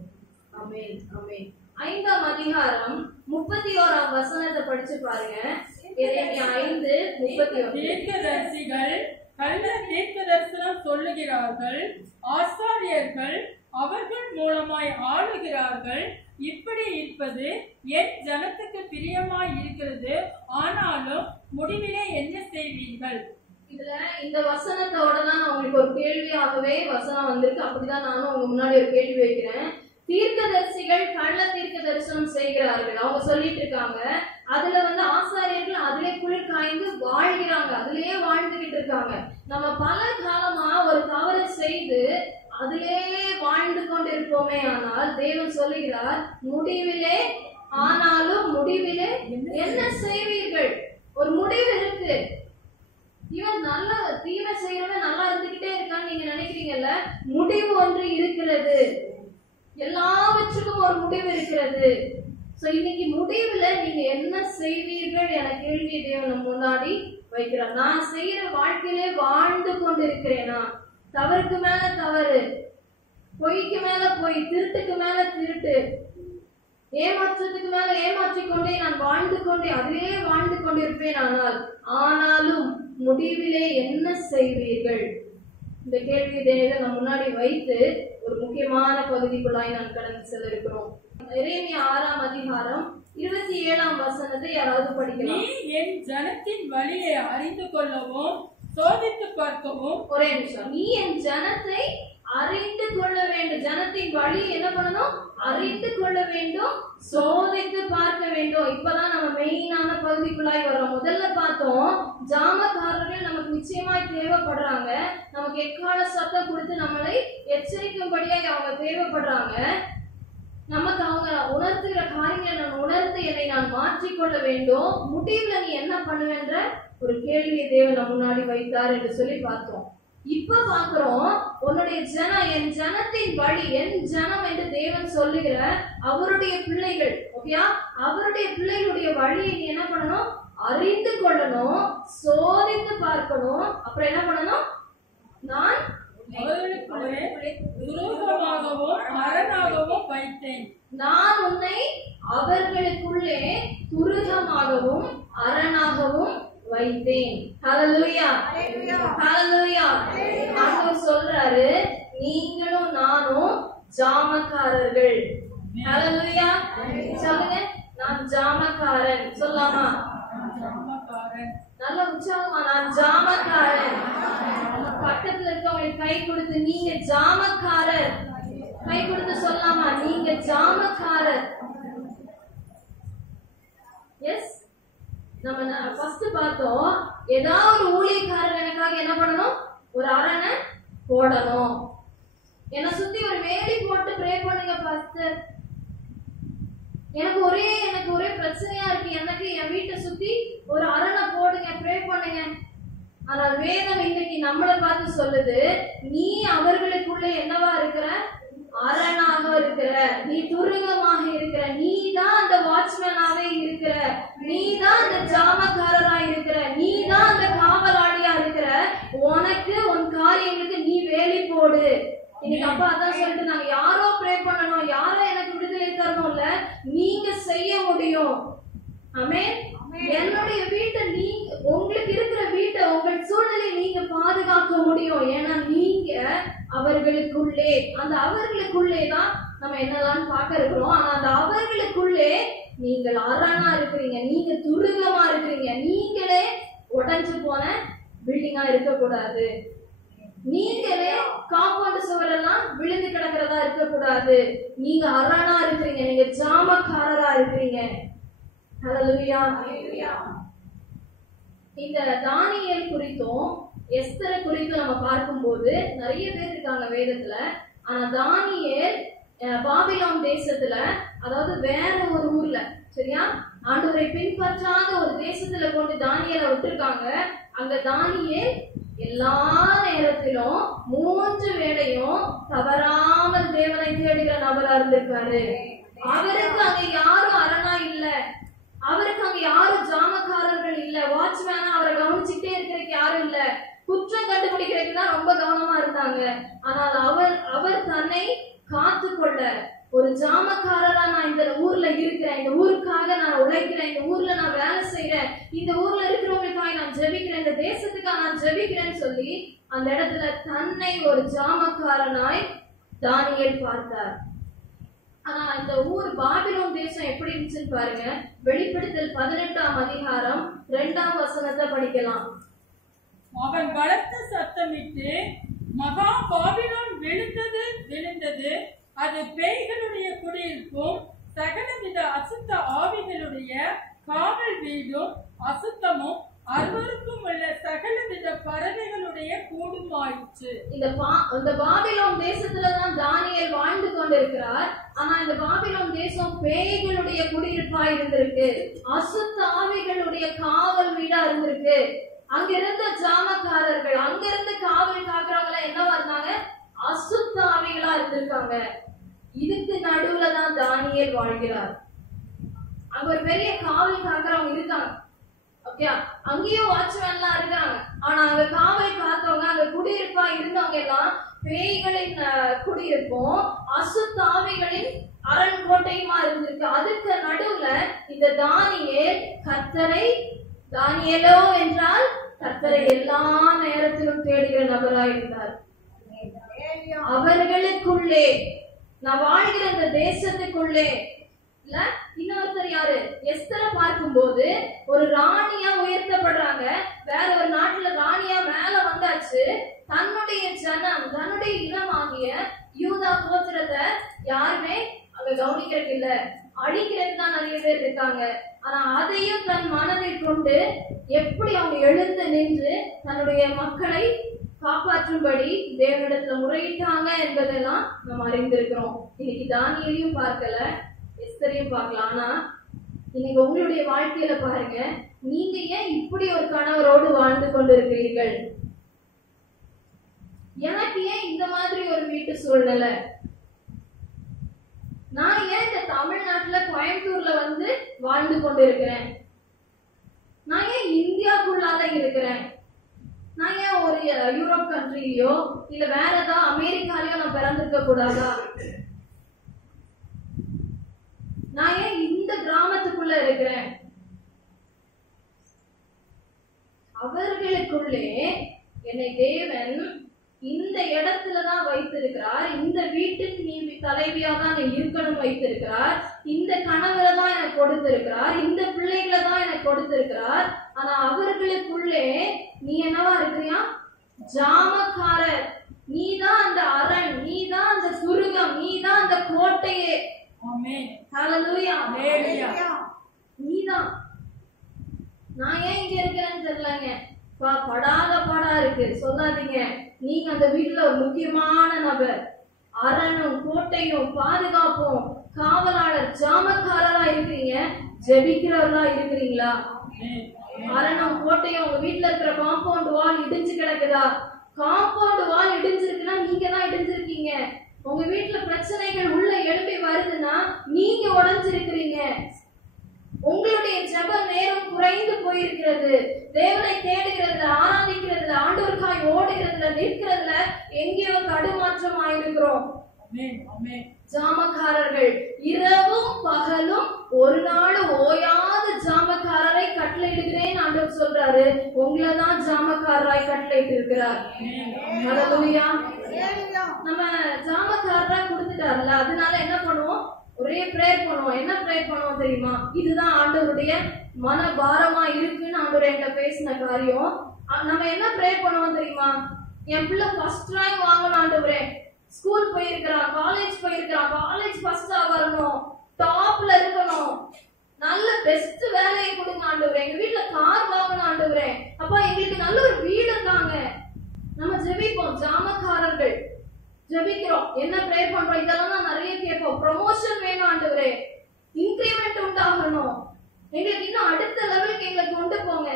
ஆமென் ஆமென் 5ஆம் அதிகாரம் 31ஆம் வசனத்தை படிச்சு பாருங்க எரேமியா 5:31 தீர்க்கதரிசிகள் கள்ள தீர்க்க தரிசனம் சொல்லுகிறார்கள் ஆசாரியர்கள் அவர்கள் மூலமாய் ஆளுகிறார்கள் இப்படி இருப்பது என் ஜனத்துக்கு பிரியமாய் இருக்கிறது ஆனாலும் முடிவிலே என்ன செய்வீர்கள் இதுல இந்த வசனத்தோட தான் நான் உங்களுக்கு ஒரு கேள்வியாகவே வசனம் வந்திருக்கு அப்படிதான் நானும் உங்க முன்னாடி ஒரு கேள்வி வைக்கிறேன் தீர்க்கதரிசிகள் கள்ள தீர்க்க தரிசனம் செய்கிறார்கள் அவங்க சொல்லிட்டு இருக்காங்க அதுல ஆசாரியர்கள் அதிலே குளிர் காய்ந்து வாழ்கிறாங்க அதிலேயே வாழ்ந்துகிட்டு இருக்காங்க நம்ம பல காலமா ஒரு தவறு செய்து அதிலேயே வாழ்ந்து கொண்டிருப்போமே ஆனால் தேவன் சொல்லுகிறார் முடிவிலே ஆனாலும் முடிவிலே என்ன செய்வீர்கள் ஒரு முடிவு இருக்கு இவன் நல்ல தீமை செய்யறவன் நல்லா இருந்துகிட்டே இருக்கான்னு நீங்க நினைக்கிறீங்கல்ல முடிவு ஒன்று இருக்கிறது எல்லாவற்றுக்கும் ஒரு முடிவு இருக்கிறது சோ இன்னைக்கு முடிவுல நீங்க என்ன செய்வீர்கள் என கேள்வி தேவன் முன்னாடி வைக்கிறார் நான் செய்யற வாழ்க்கையிலே வாழ்ந்து கொண்டிருக்கிறேனா தவறுக்கு மேல தவறு பொய்க்கு மேல பொய் திருட்டுக்கு மேல திருட்டு ஏமாற்றத்துக்கு மேல ஏமாற்றிக் கொண்டே நான் வாழ்ந்து கொண்டே அதிலே வாழ்ந்து கொண்டிருப்பேன் ஆனாலும் முடிவிலே என்ன செய்வீர்கள் இந்த கேள்வி தேவன் நம் முன்னாடி வைத்து ஒரு முக்கியமான பகுதிக்குள்ளாய் நான் கடந்து செல்ல இருக்கிறோம் எரேமியா 6ஆம் அதிகாரம் 27ஆம் வசனத்தை யாராவது படிக்கலாம் நீ என் ஜனத்தின் வழியை அறிந்து கொள்ளவும் சோதித்து பார்க்கவும் ஒரே நிமிஷம் நீ என் ஜனத்தை அறிந்து கொள்ள வேண்டும் ஜனத்தின் வழி என்ன பண்ணணும் அறிந்து கொள்ள வேண்டும் சோதித்து பார்க்க வேண்டும் இப்பதான் நம்ம மெயினான பகுதிக்குள்ளாய் வர்றோம் முதல்ல பார்த்தோம் ஜாமக்காரர்கள் நமக்கு நிச்சயமாய் தேவைப்படுறாங்க நமக்கு எக்கால சத்தம் கொடுத்து நம்மளை எச்சரிக்கும்படியாக அவங்க தேவைப்படுறாங்க நமக்கு அவங்க உணர்த்துகிற காரியங்களை நான் உணர்ந்து என்னை நான் மாற்றிக்கொள்ள வேண்டும் முடிவுல நீ என்ன பண்ணுவேன்ற ஒரு கேள்வியை தேவன் முன்னாடி வைத்தார் என்று சொல்லி பார்த்தோம் இப்ப பாக்குறோம் உன்னுடைய என் ஜனத்தின் வழி என் ஜனம் என்று தேவன் சொல்லுகிற அவருடைய பிள்ளைகள் ஓகேயா அவருடைய பிள்ளைகளுடைய வழியை நீ என்ன பண்ணணும் அறிந்து கொள்ளணும் சோதித்து பார்க்கணும் அப்புறம் என்ன பண்ணணும் நான் துரோகமாகவும் அரணாகவும் வைத்தேன் நான் உன்னை அவர்களுக்குள்ளே துருகமாகவும் அரணாகவும் வைத்தேன் ஹalleluya ஹalleluya ஆண்டவர் சொல்றாரு நீங்களும் நானும் ஜாமக்காரர்கள் ஹalleluya சொல்லுங்க நான் ஜாமக்காரன் சொல்லாமா நல்ல உற்சாகமா நான் ஜாமக்காரன் பக்கத்துல இருக்கவங்களுக்கு கை கொடுத்து நீங்க ஜாமக்காரர் கை கொடுத்து சொல்லாமா நீங்க ஜாமக்காரர் எஸ் நம்ம ஃபர்ஸ்ட் பார்த்தோம் ஏதாவது ஒரு ஊழியக்காரர் எனக்காக என்ன பண்ணணும் ஒரு அரணை போடணும் என்ன சுத்தி ஒரு வேலி போட்டு ப்ரே பண்ணுங்க பாஸ்டர் எனக்கு ஒரே பிரச்சனையா இருக்கு எனக்கு என் வீட்டை சுத்தி ஒரு அரணை போடுங்க ப்ரே பண்ணுங்க ஆனால் வேதம் இன்னைக்கு நம்மளை பார்த்து சொல்லுது நீ அவர்களுக்குள்ள என்னவா இருக்கிற அரணாக இருக்கிற நீ துருகமாக இருக்கிற நீ தான் அந்த வாட்ச்மேனாவே இருக்கிற நீ தான் அந்த ஜாமக்காரரா இருக்கிற நீ தான் அந்த காவலாளியா இருக்கிற உனக்கு உன் காரியங்களுக்கு நீ வேலி போடு இன்னைக்கு அப்பா அதான் சொல்லிட்டு நாங்க யாரோ ப்ரே பண்ணணும் யாரோ எனக்கு விடுதலை தரணும்ல நீங்க செய்ய முடியும் ஆமென் என்னுடைய வீட்டை நீங்க உங்களுக்கு இருக்கிற வீட்டை உங்கள் சூழ்நிலையை நீங்க பாதுகாக்க முடியும் ஏன்னா நீங்க அவர்களுக்குள்ளே அந்த அவர்களுக்குள்ளே தான் நம்ம என்னதான் பார்க்க இருக்கிறோம் ஆனா அந்த அவர்களுக்குள்ளே நீங்கள் அரணா இருக்கிறீங்க நீங்க துருகமா இருக்கிறீங்க நீங்களே உடைஞ்சு போன பில்டிங்கா இருக்கக்கூடாது நீங்களே காம்பவுண்ட் சுவரெல்லாம் விழுந்து கிடக்கிறதா இருக்கக்கூடாது நீங்க அரணா இருக்கிறீங்க நீங்க ஜாமக்காரரா இருக்கிறீங்க ஹalleluya இந்த தானியேல் குறித்தும் எஸ்தர் குறித்தும் நம்ம பார்க்கும்போது நிறைய பேர் இருக்காங்க வேதத்துல ஆனா தானியேல் பாபிலோன் தேசத்துல அதாவது வேற ஒரு ஊர்ல சரியா ஆண்டவரை பின்பற்றாத ஒரு தேசத்துல கொண்டு தானியேலை விட்டுருக்காங்க அங்க தானியேல் எல்லா நேரத்திலும் 3 வேளையும் தவறாமல் தேவனை தேடுகிற நபரா இருந்திருக்காரு அவருக்கு அங்க யாரும் அரணா இல்ல அவருக்கு அங்க யாரும் ஜாமக்காரர்கள் இல்ல வாட்ச்மேனா அவரை கவனிச்சுட்டே இருக்கிறதுக்கு யாரும் இல்ல குற்றம் கண்டுபிடிக்கிறதுக்கு தான் ரொம்ப கவனமா இருந்தாங்க. ஆனால் அவர் தன்னை காத்து கொள்ள, ஒரு ஜாமக்காரரா நான் இந்த ஊர்ல இருக்கிறேன், இந்த ஊருக்காக நான் உழைக்கிறேன், இந்த ஊர்ல நான் வேலை செய்யறேன், இந்த ஊர்ல இருக்கிறவங்களுக்காக நான் ஜெபிக்கிறேன், இந்த தேசத்துக்காக நான் ஜெபிக்கிறேன்னு சொல்லி அந்த இடத்துல தன்னை ஒரு ஜாமக்காரனாய் தானியேல் பார்த்தார். ஆனா இந்த ஊர் பாபிலோன் தேசம் எப்படி இருந்துச்சுன்னு பாருங்க. வெளிப்படுத்தல் 18ஆம் அதிகாரம் 2ஆம் வசனத்தை படிக்கலாம். அவன் பலத்த சத்தமிட்டு, மகா பாபிலோன் விழுந்தது, அது பேய்களுடைய குடியிருப்பும் சகலவித அசுத்த ஆவிகளுடைய காவல் வீடும் அசுத்தமும் அருவருப்பும் உள்ள சகலவித பறவைகளுடைய கூடுமாயிற்று. இந்த பாபிலோன் தேசத்துலதான் தானியேல் வாழ்ந்து கொண்டிருக்கிறார். ஆனா இந்த பாபிலோன் தேசம் பேய்களுடைய குடியிருப்பா இருந்திருக்கு, அசுத்த ஆவிகளுடைய காவல் வீடா இருந்திருக்கு. அங்க இருந்த ஜாமக்காரர்கள், அங்க இருந்து காவல் காக்குறவங்க என்னவா இருந்தாங்க? அசுத்த ஆவிகளா இருந்திருக்காங்க. இதுக்கு நடுவுல தான் தானியேல் வாழ்கிறார். அங்க ஒரு பெரிய காவல் காக்குறவங்க இருக்காங்க. ஓகே, அங்கேயும் வாட்ச்மேன்லாம் இருக்காங்க. ஆனா அங்க காவல் காத்தவங்க, அங்க குடியிருப்பா இருந்தவங்க எல்லாம் பேய்களின் குடியிருப்பும் அசுத்த ஆவிகளின் அரண் கோட்டையுமா இருந்திருக்கு. அதுக்கு நடுவுல இந்த தானியேல் கர்த்தரை, தானியேலோ என்றால் கர்த்தரை எல்லா நேரத்திலும் தேடுகிற நபராயிருந்தார். அவர்களுக்குள்ளே, நான் வாழ்கிற இந்த தேசத்துக்குள்ளே இல்ல, இன்னொருத்தர் யாரு? எஸ்தரை பார்க்கும் போது ஒரு ராணியா உயர்த்தப்படுறாங்க. வேற ஒரு நாட்டுல ராணியா மேல வந்தாச்சு. தன்னுடைய ஜனம், தன்னுடைய இனமாகிய யூதா கோத்திரத்தை யாருமே அங்க கவனிக்கிறது இல்ல, அழிக்கிறதுக்கு தான் நிறைய பேர் இருக்காங்க. ஆனா அதையும் தன் மனதில் கொண்டு எப்படி அவங்க எழுந்து நின்று தன்னுடைய மக்களை காப்பாற்றும்படி தேவனிடத்துல முறையிட்டாங்க என்பதெல்லாம் நம்ம அறிந்திருக்கிறோம். இன்னைக்கு தானியேலையும் பார்க்கல, எஸ்தரையும் பார்க்கலாம். ஆனா இன்னைக்கு உங்களுடைய வாழ்க்கையில பாருங்க, நீங்க ஏன் இப்படி ஒரு கணவரோடு வாழ்ந்து கொண்டிருக்கிறீர்கள்? எனக்கு ஏன் இந்த மாதிரி ஒரு வீட்டு சூழ்நிலை? நான் ஏன் இந்த தமிழ்நாட்டுல கோயம்புத்தூர்ல வந்து வாழ்ந்து கொண்டிருக்கிறேன்? நான் ஏன் இந்தியாக்குள்ளால இருக்கிறேன்? நான் ஏன் ஒரு யூரோப் கண்ட்ரிலயோ இல்ல வேற ஏதாவது அமெரிக்காலயோ நான் பிறந்திருக்க கூடாதா? நான் ஏன் இந்த கிராமத்துக்குள்ள இருக்கிறேன்? அவர்களுக்குள்ளே என்னை தேவன் இந்த இடத்துலதான் வைத்திருக்கிறார். இந்த வீட்டுக்கு நீ தலைவியா தான் நீ இருக்கணும் வைத்திருக்கிறார். இந்த கணவரை தான் எனக்கு கொடுத்திருக்கிறார். இந்த பிள்ளைகளை தான் எனக்கு கொடுத்திருக்கிறார். ஆனா அவர்களுக்குள்ளே நீ என்னவா இருக்கிறியா? ஜாமக்காரர். நீதான் அந்த அரண், நீதான் அந்த சுருகம், நீதான் அந்த கோட்டையே. நீதான். நான் ஏன் இங்க இருக்கிறேன்னு தெரியலங்க, படாத பாடா இருக்கு சொல்லாதீங்க. நீங்க அந்த வீட்டுல ஒரு முக்கியமான நபர். அரணும் கோட்டையும் பாதுகாப்பும் காவலாளர் ஜாமக்காரரா இருக்கிறீங்க. ஜெபிக்கிறவர்களா இருக்கிறீங்களா? அரணும் கோட்டையும் உங்க வீட்டுல இருக்கிற காம்பவுண்ட் வால் இடிஞ்சு கிடக்குதா? காம்பவுண்ட் வால் இடிஞ்சிருக்குன்னா நீங்க தான் இடிஞ்சிருக்கீங்க. உங்க வீட்டுல பிரச்சனைகள் உள்ள எழுப்பி வருதுன்னா நீங்க உடைஞ்சிருக்கிறீங்க. உங்களுடைய ஜெப நேரம் குறைந்து போயிருக்கிறது. தேவனை தேடுகிறதுல, ஆராதிக்கிறதுல, ஆண்டவருக்காய் ஓடுகிறதுல, நிற்கிறதுல எங்கேயோ தடுமாற்றம் ஆயிருக்கிறோம். ஜாமக்காரர்கள் இரவும் பகலும் ஒரு நாள் ஓயாத ஜாமக்காரரை கட்டளையிடுகிறேன் ஆண்டவர் சொல்றாரு. உங்களைதான் ஜாமக்காரராய் கட்டளையிட்டு இருக்கிறார். ஹல்லேலூயா. நம்ம ஜாமக்காரரா கொடுத்துட்டார்ல, அதனால என்ன பண்ணுவோம்? ஒரே பிரேயர் பண்ணுவோம். என்ன பிரேயர் பண்ணுவோம் தெரியுமா? இதுதான் ஆண்டவருடைய மன பாரமா இருக்குன்னு ஆண்டவர் என்கிட்ட பேசின காரியம். நம்ம என்ன பிரேயர் பண்ணுவோம் தெரியுமா? என் பிள்ளை ஃபர்ஸ்ட் ரேங்க் வாங்கணும் ஆண்டவரே. ஸ்கூல் போயிருக்கிறான், காலேஜ் போயிருக்கிறான், காலேஜ் ஃபர்ஸ்டா வரணும், டாப்ல இருக்கணும், நல்ல பெஸ்ட் வேலையை கொடுங்க ஆண்டவரே. எங்க வீட்டுல கார் வாங்கணும் ஆண்டவரே. அப்பா எங்களுக்கு நல்ல ஒரு வீடு தாங்க. நம்ம ஜெபிப்போம். ஜாமக்காரர்கள் ஜெபிக்கிறோம். என்ன பிரேயர் பண்றோம்? இதெல்லாம் தான் நிறைய கேட்போம். ப்ரமோஷன் வேணும் ஆண்டவரே, இன்கிரிமெண்ட் உண்டாகணும், எங்களுக்கு இன்னும் அடுத்த லெவலுக்கு எங்களை கொண்டு போங்க.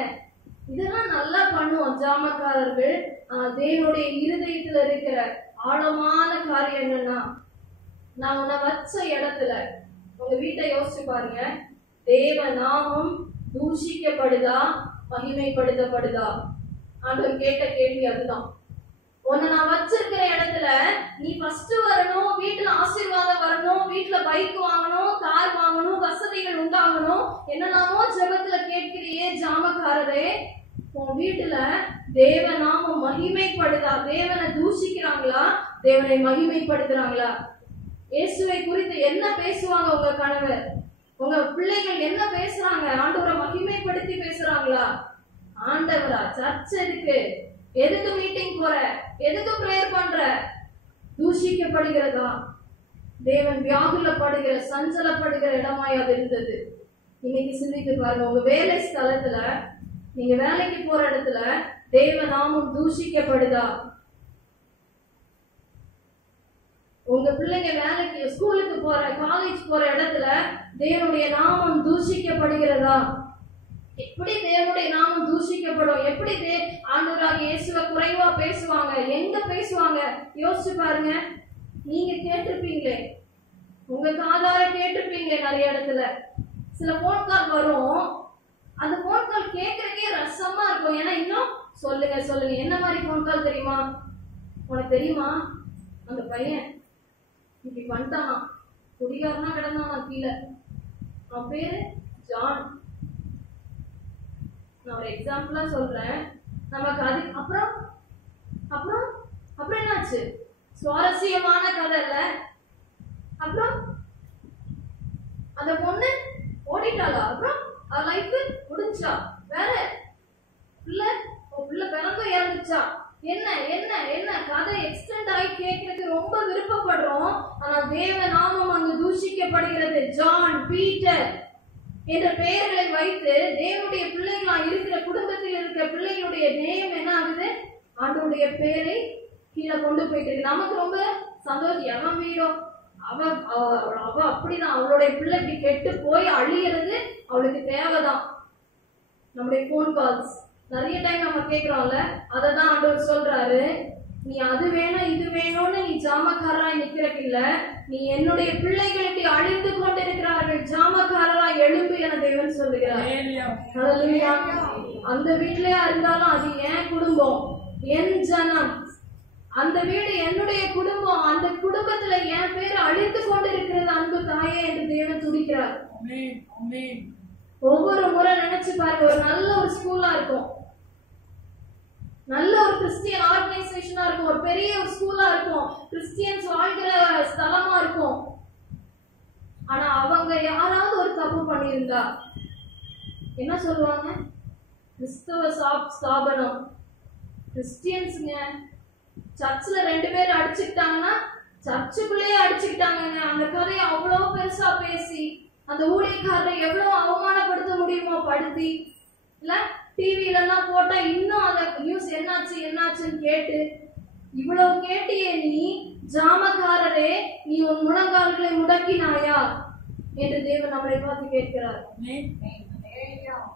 இதெல்லாம் நல்லா பண்ணுவோம் ஜாமக்காரர்கள். தேவனுடைய இருதயத்துல இருக்கிற ஆழமான காரியம் என்னன்னா, நான் உன்னை வச்ச இடத்துல, உங்க வீட்டை யோசிச்சு பாருங்க, தேவ நாமம் தூஷிக்கப்படுதா, மகிமைப்படுத்தப்படுதா? ஆண்டவர் கேட்ட கேள்வி அதுதான். உன்னை நான் வச்சிருக்கிற இடத்துல நீ ஃபர்ஸ்ட் வரணும், வீட்டுல ஆசீர்வாதம் வரணும், வீட்டுல பைக் வாங்கணும், கார் வாங்கணும், வசதிகள் உண்டாகணும், என்னெல்லாமோ ஜெபத்துல கேட்கிறியே ஜாமக்காரரே, உன் வீட்டுல தேவ நாமம் மகிமைப்படுதா? தேவனை தூஷிக்கிறாங்களா? தேவனை மகிமைப்படுத்துறாங்களா? இயேசுவை குறித்து என்ன பேசுவாங்க உங்க கணவர்? உங்க பிள்ளைகள் என்ன பேசுறாங்க? ஆண்டவரை மகிமைப்படுத்தி பேசுறாங்களா? ஆண்டவரா? சர்ச் எதுக்கு? எதுக்கு மீட்டிங் போற? எதுக்கு பிரேயர் பண்ற? தூஷிக்கப்படுகிறதா? தேவன் வியாகுலப்படுகிற சஞ்சலப்படுகிற இடமாய் அது இருந்தது. இன்னைக்கு சிந்தித்து பாருங்க, உங்க வேலை ஸ்தலத்துல, நீங்க வேலைக்கு போற இடத்துல தேவ நாமம் தூஷிக்கப்படுதா? உங்க பிள்ளைங்க வேலைக்கு ஸ்கூலுக்கு போற காலேஜ் போற இடத்துல தேவனுடைய நாமம் தூஷிக்கப்படுகிறதா? எப்படி தேவனுடைய நாமம் தூஷிக்கப்படும்? எப்படி ஆண்டவராகிய இயேசுவை குறைவா பேசுவாங்க? எங்க பேசுவாங்க? யோசிச்சு பாருங்க. நீங்க கேட்டிருப்பீங்களே, உங்க காதார கேட்டிருப்பீங்களே, நிறைய இடத்துல சில போன் கால் வரும். அந்த போன் கால் கேட்கறதுக்கே ரசமா இருக்கும். ஏன்னா இன்னும் சொல்லுங்க சொல்லுங்க. என்ன மாதிரி போன் கால் தெரியுமா? உனக்கு தெரியுமா அந்த பையன் இப்படி பண்ணிட்டானா, குடிகாரனா கிடந்தானா கீழே, அவன் பேரு ஜான். நான் ஒரு எக்ஸாம்பிளா சொல்றேன். நமக்கு அது அப்புறம் அப்புறம் அப்புறம் என்னாச்சு? சுவாரஸ்யமான கதை இல்ல? அப்புறம் அந்த பொண்ணு ஓடிட்டாளா? அப்புறம் அவ லைஃப் முடிஞ்சா? வேற பிள்ளை பிறந்தும் இறந்துச்சா? என்ன என்ன என்ன கதை எக்ஸ்டெண்ட் ஆகி கேட்கறதுக்கு ரொம்ப விருப்பப்படுறோம். ஆனா தேவ நாமம் அங்கு தூஷிக்கப்படுகிறது. ஜான், பீட்டர் என்ற பெயர்களை வைத்து தேவனுடைய பிள்ளைகளா இருக்கிற குடும்பத்தில் இருக்கிற பிள்ளைகளுடைய நேயம் என்ன ஆகுது? ஆண்டவருடைய பெயரை கீழே கொண்டு போயிட்டு இருக்கு. நமக்கு ரொம்ப சந்தோஷம். எவன் வீடோ அவ அப்படிதான், அவளுடைய பிள்ளை இப்படி கெட்டு போய் அழியறது அவளுக்கு தேவைதான். நம்முடைய போன் கால்ஸ் நிறைய டைம் நம்ம கேட்கிறோம்ல, அததான் ஆண்டவர் சொல்றாரு, நீ அது வேணும் இது வேணும்னு நீ ஜாமக்காரராய் நிக்கிறக்கு இல்ல, நீ என்னுடைய பிள்ளைகள் இப்படி அழிந்து கொண்டிருக்கிறார்கள், ஜாமக்காரராய் எழும்பு என தேவன் சொல்லுகிறார். அந்த வீட்லயா இருந்தாலும் அது என் குடும்பம், என் ஜனம், அந்த வீடு என்னுடைய குடும்பம், அந்த குடும்பத்துல என் பேர் அழித்து கொண்டிருக்கிறது அன்பு தாயே என்று தேவன் துடிக்கிறார். ஒவ்வொரு முறை நினைச்சு பாருங்க, ஒரு நல்ல ஒரு ஸ்கூலா இருக்கும், நல்ல ஒரு கிறிஸ்டியன் ஆர்கனைசேஷனா இருக்கும், ஒரு பெரிய ஒரு ஸ்கூலா இருக்கும், கிறிஸ்டியன்ஸ் வாழ்கிற ஸ்தலமா இருக்கும். ஆனா அவங்க யாராவது ஒரு தப்பு பண்ணியிருந்தா என்ன சொல்லுவாங்க? கிறிஸ்தவ ஸ்தாபனம், கிறிஸ்டியன்ஸுங்க. சர்ச்ல 2 பேர் அடிச்சுக்கிட்டாங்கன்னா சர்ச்சுக்குள்ளேயே அடிச்சுக்கிட்டாங்க. அந்த கதையை அவ்வளவு பெருசா பேசி அந்த ஊழியக்காரரை எவ்வளவு அவமானப்படுத்த முடியுமோ படுத்தி, இல்ல டிவில எல்லாம் போட்டா இன்னும் அந்த நியூஸ் என்னாச்சு என்னாச்சுன்னு கேட்டு, இவ்வளவு கேட்டியே நீ ஜாமக்காரரே, நீ உன் முழங்கால்களை முடக்கினாயா என்று தேவன் நம்மளை பார்த்து கேட்கிறார்.